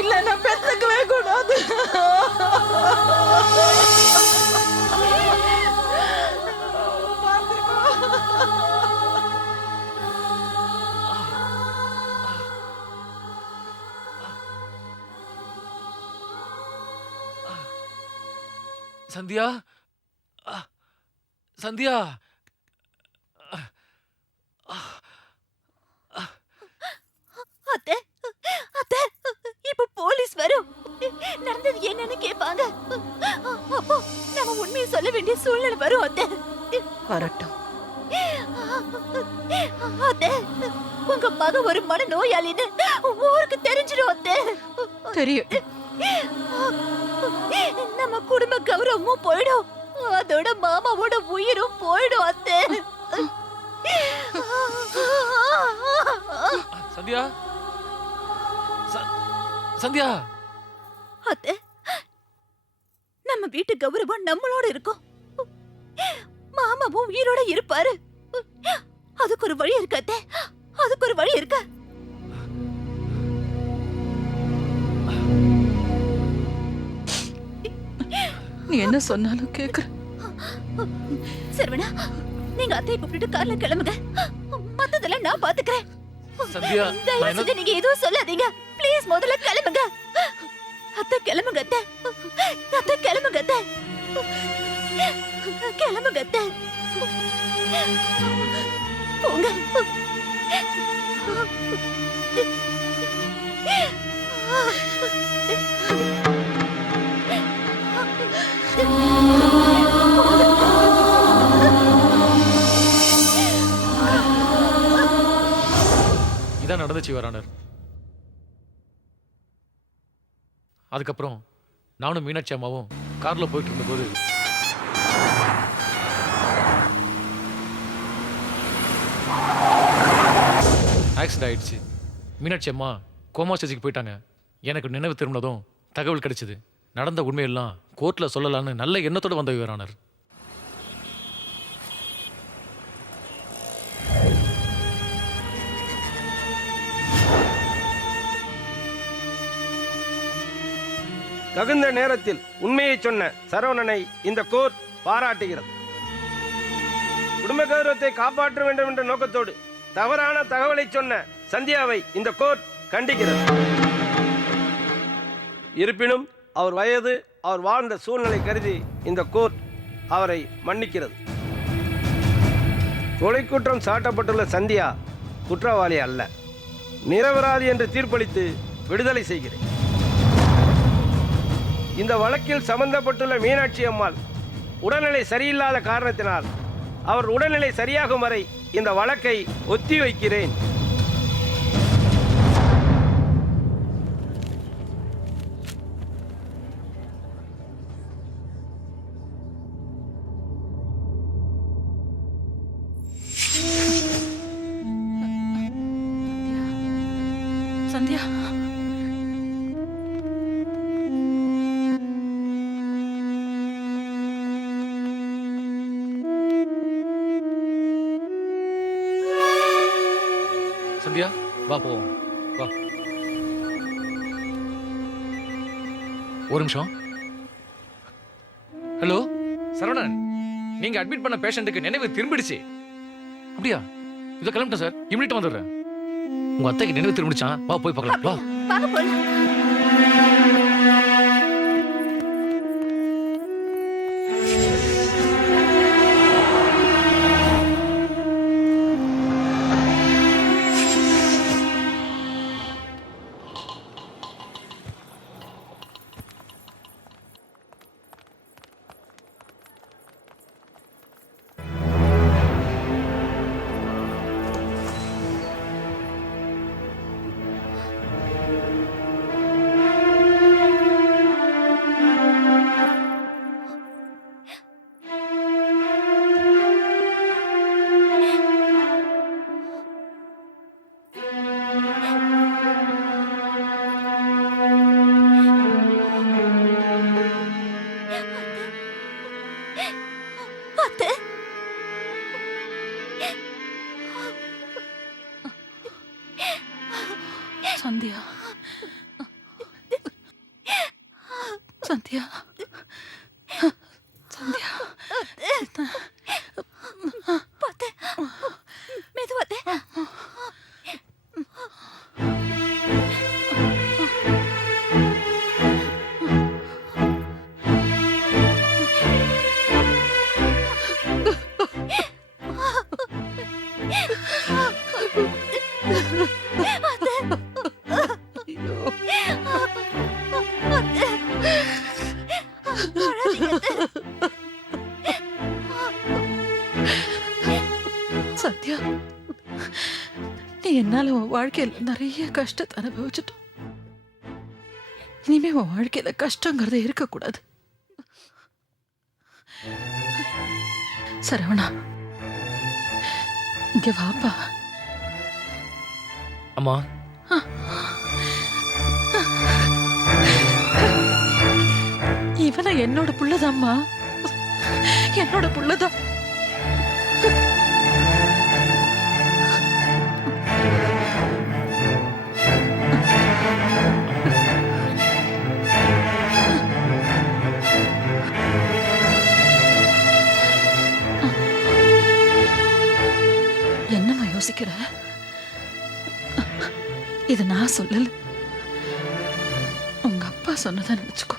இல்லைன்னா பெத்துக்கவே கூடாது. சந்தியா, சந்தியா, அத்தை, அத்தை, இப்ப போலீஸ் வரும், நடந்தது என்னன்னு கேட்பாங்க. அப்போ நம்ம உண்மையை சொல்ல வேண்டிய சூழ்நிலை வரும். அத்தை வரட்டும். அத்தை, உங்க மகன் ஒரு மன நோயாளின்னு ஊருக்கு தெரிஞ்சிடும். அத்தை தெரியும். நம்ம குடும்ப கௌரவமும் போயிடும், அதோட மாமாவோட உயிரும் போயிடும். அத்தை சந்தியா, சந்தியா. அத்தை, நம்ம வீட்டு கௌரவம் நம்மளோட இருக்கும், மாமாவும் உயிரோட இருப்பாரு. அதுக்கு ஒரு வழி இருக்கு அத்தை, அதுக்கு ஒரு வழி இருக்கு. நீ என்ன சொன்னாலும் கேக்குற. சரவணா, நீங்க அத்தையை கூப்பிட்டு கார்ல கிளம்புங்க, மத்ததெல்லாம் நான் பாத்துக்கிறேன். சந்தியா, தயவு செஞ்சு நீங்க எதுவும் சொல்லாதீங்க ப்ளீஸ். முதல்ல கிளம்புங்க அத்தை, கிளம்புங்க அத்தை, அத்தை கிளம்புங்க அத்தை, கிளம்புங்க அத்தை, போங்க. இதான் நடந்துச்சு வரானர். அதுக்கப்புறம் நானும் மீனாட்சி அம்மாவும் கார்ல போயிட்டு இருந்தபோது ஆக்சிடென்ட் ஆயிடுச்சு. மீனாட்சி அம்மா கோமா ஸ்டேஜுக்கு போயிட்டாங்க. எனக்கு நினைவு திரும்பினதும் தகவல் கிடைச்சது. நடந்த உண்மையெல்லாம் கோர்ட்டில் சொல்லலான்னு நல்ல எண்ணத்தோடு வந்த யுவர். தகுந்த நேரத்தில் உண்மையை சொன்ன சரவணனை இந்த கோர்ட் பாராட்டுகிறது. குடும்ப கௌரவத்தை காப்பாற்ற வேண்டும் என்ற நோக்கத்தோடு தவறான தகவலை சொன்ன சந்தியாவை இந்த கோர்ட் கண்டிக்கிறது. இருப்பினும் அவர் வயது, அவர் வாழ்ந்த சூழ்நிலை கருதி இந்த கோர்ட் அவரை மன்னிக்கிறது. கொலை குற்றம் சாட்டப்பட்டுள்ள சந்தியா குற்றவாளி அல்ல, நிரபராதி என்று தீர்ப்பளித்து விடுதலை செய்கிறேன். இந்த வழக்கில் சம்பந்தப்பட்டுள்ள மீனாட்சி அம்மாள் உடல்நிலை சரியில்லாத காரணத்தினால் அவர் உடல்நிலை சரியாகும் வரை இந்த வழக்கை ஒத்தி வைக்கிறேன். சந்தியா, சந்தியா வா போவோம், வா. ஒரு நிமிஷம். ஹலோ சரவணன், நீங்க அட்மிட் பண்ண பேஷண்ட்டுக்கு நினைவு திரும்பிடுச்சு. அப்படியா? இதோ கிளம்பிட்டேன் சார், இமிடியேட் வந்துடுறேன். உங்க அத்தைக்கு நினைவு திரும்பிடுச்சான், வா போய் பார்க்கலாம். வா. சந்தியா, சந்தியா, சந்தியா, மெதுவாத்தே. சத்யா, நீ என்னால உன் வாழ்க்கையில் நிறைய கஷ்டத்தை அனுபவிச்சுட்டோம். இனிமே உன் வாழ்க்கையில கஷ்டங்கிறத இருக்கக்கூடாது. சரவணா, இங்க வாப்பா. அம்மா, இவனை என்னோட புள்ளதாம்மா, என்னோட புள்ளதான். என்னம்மா யோசிக்கிற? இது நான் சொல்லல, உங்க அப்பா சொன்னதா நினைச்சுக்கோ.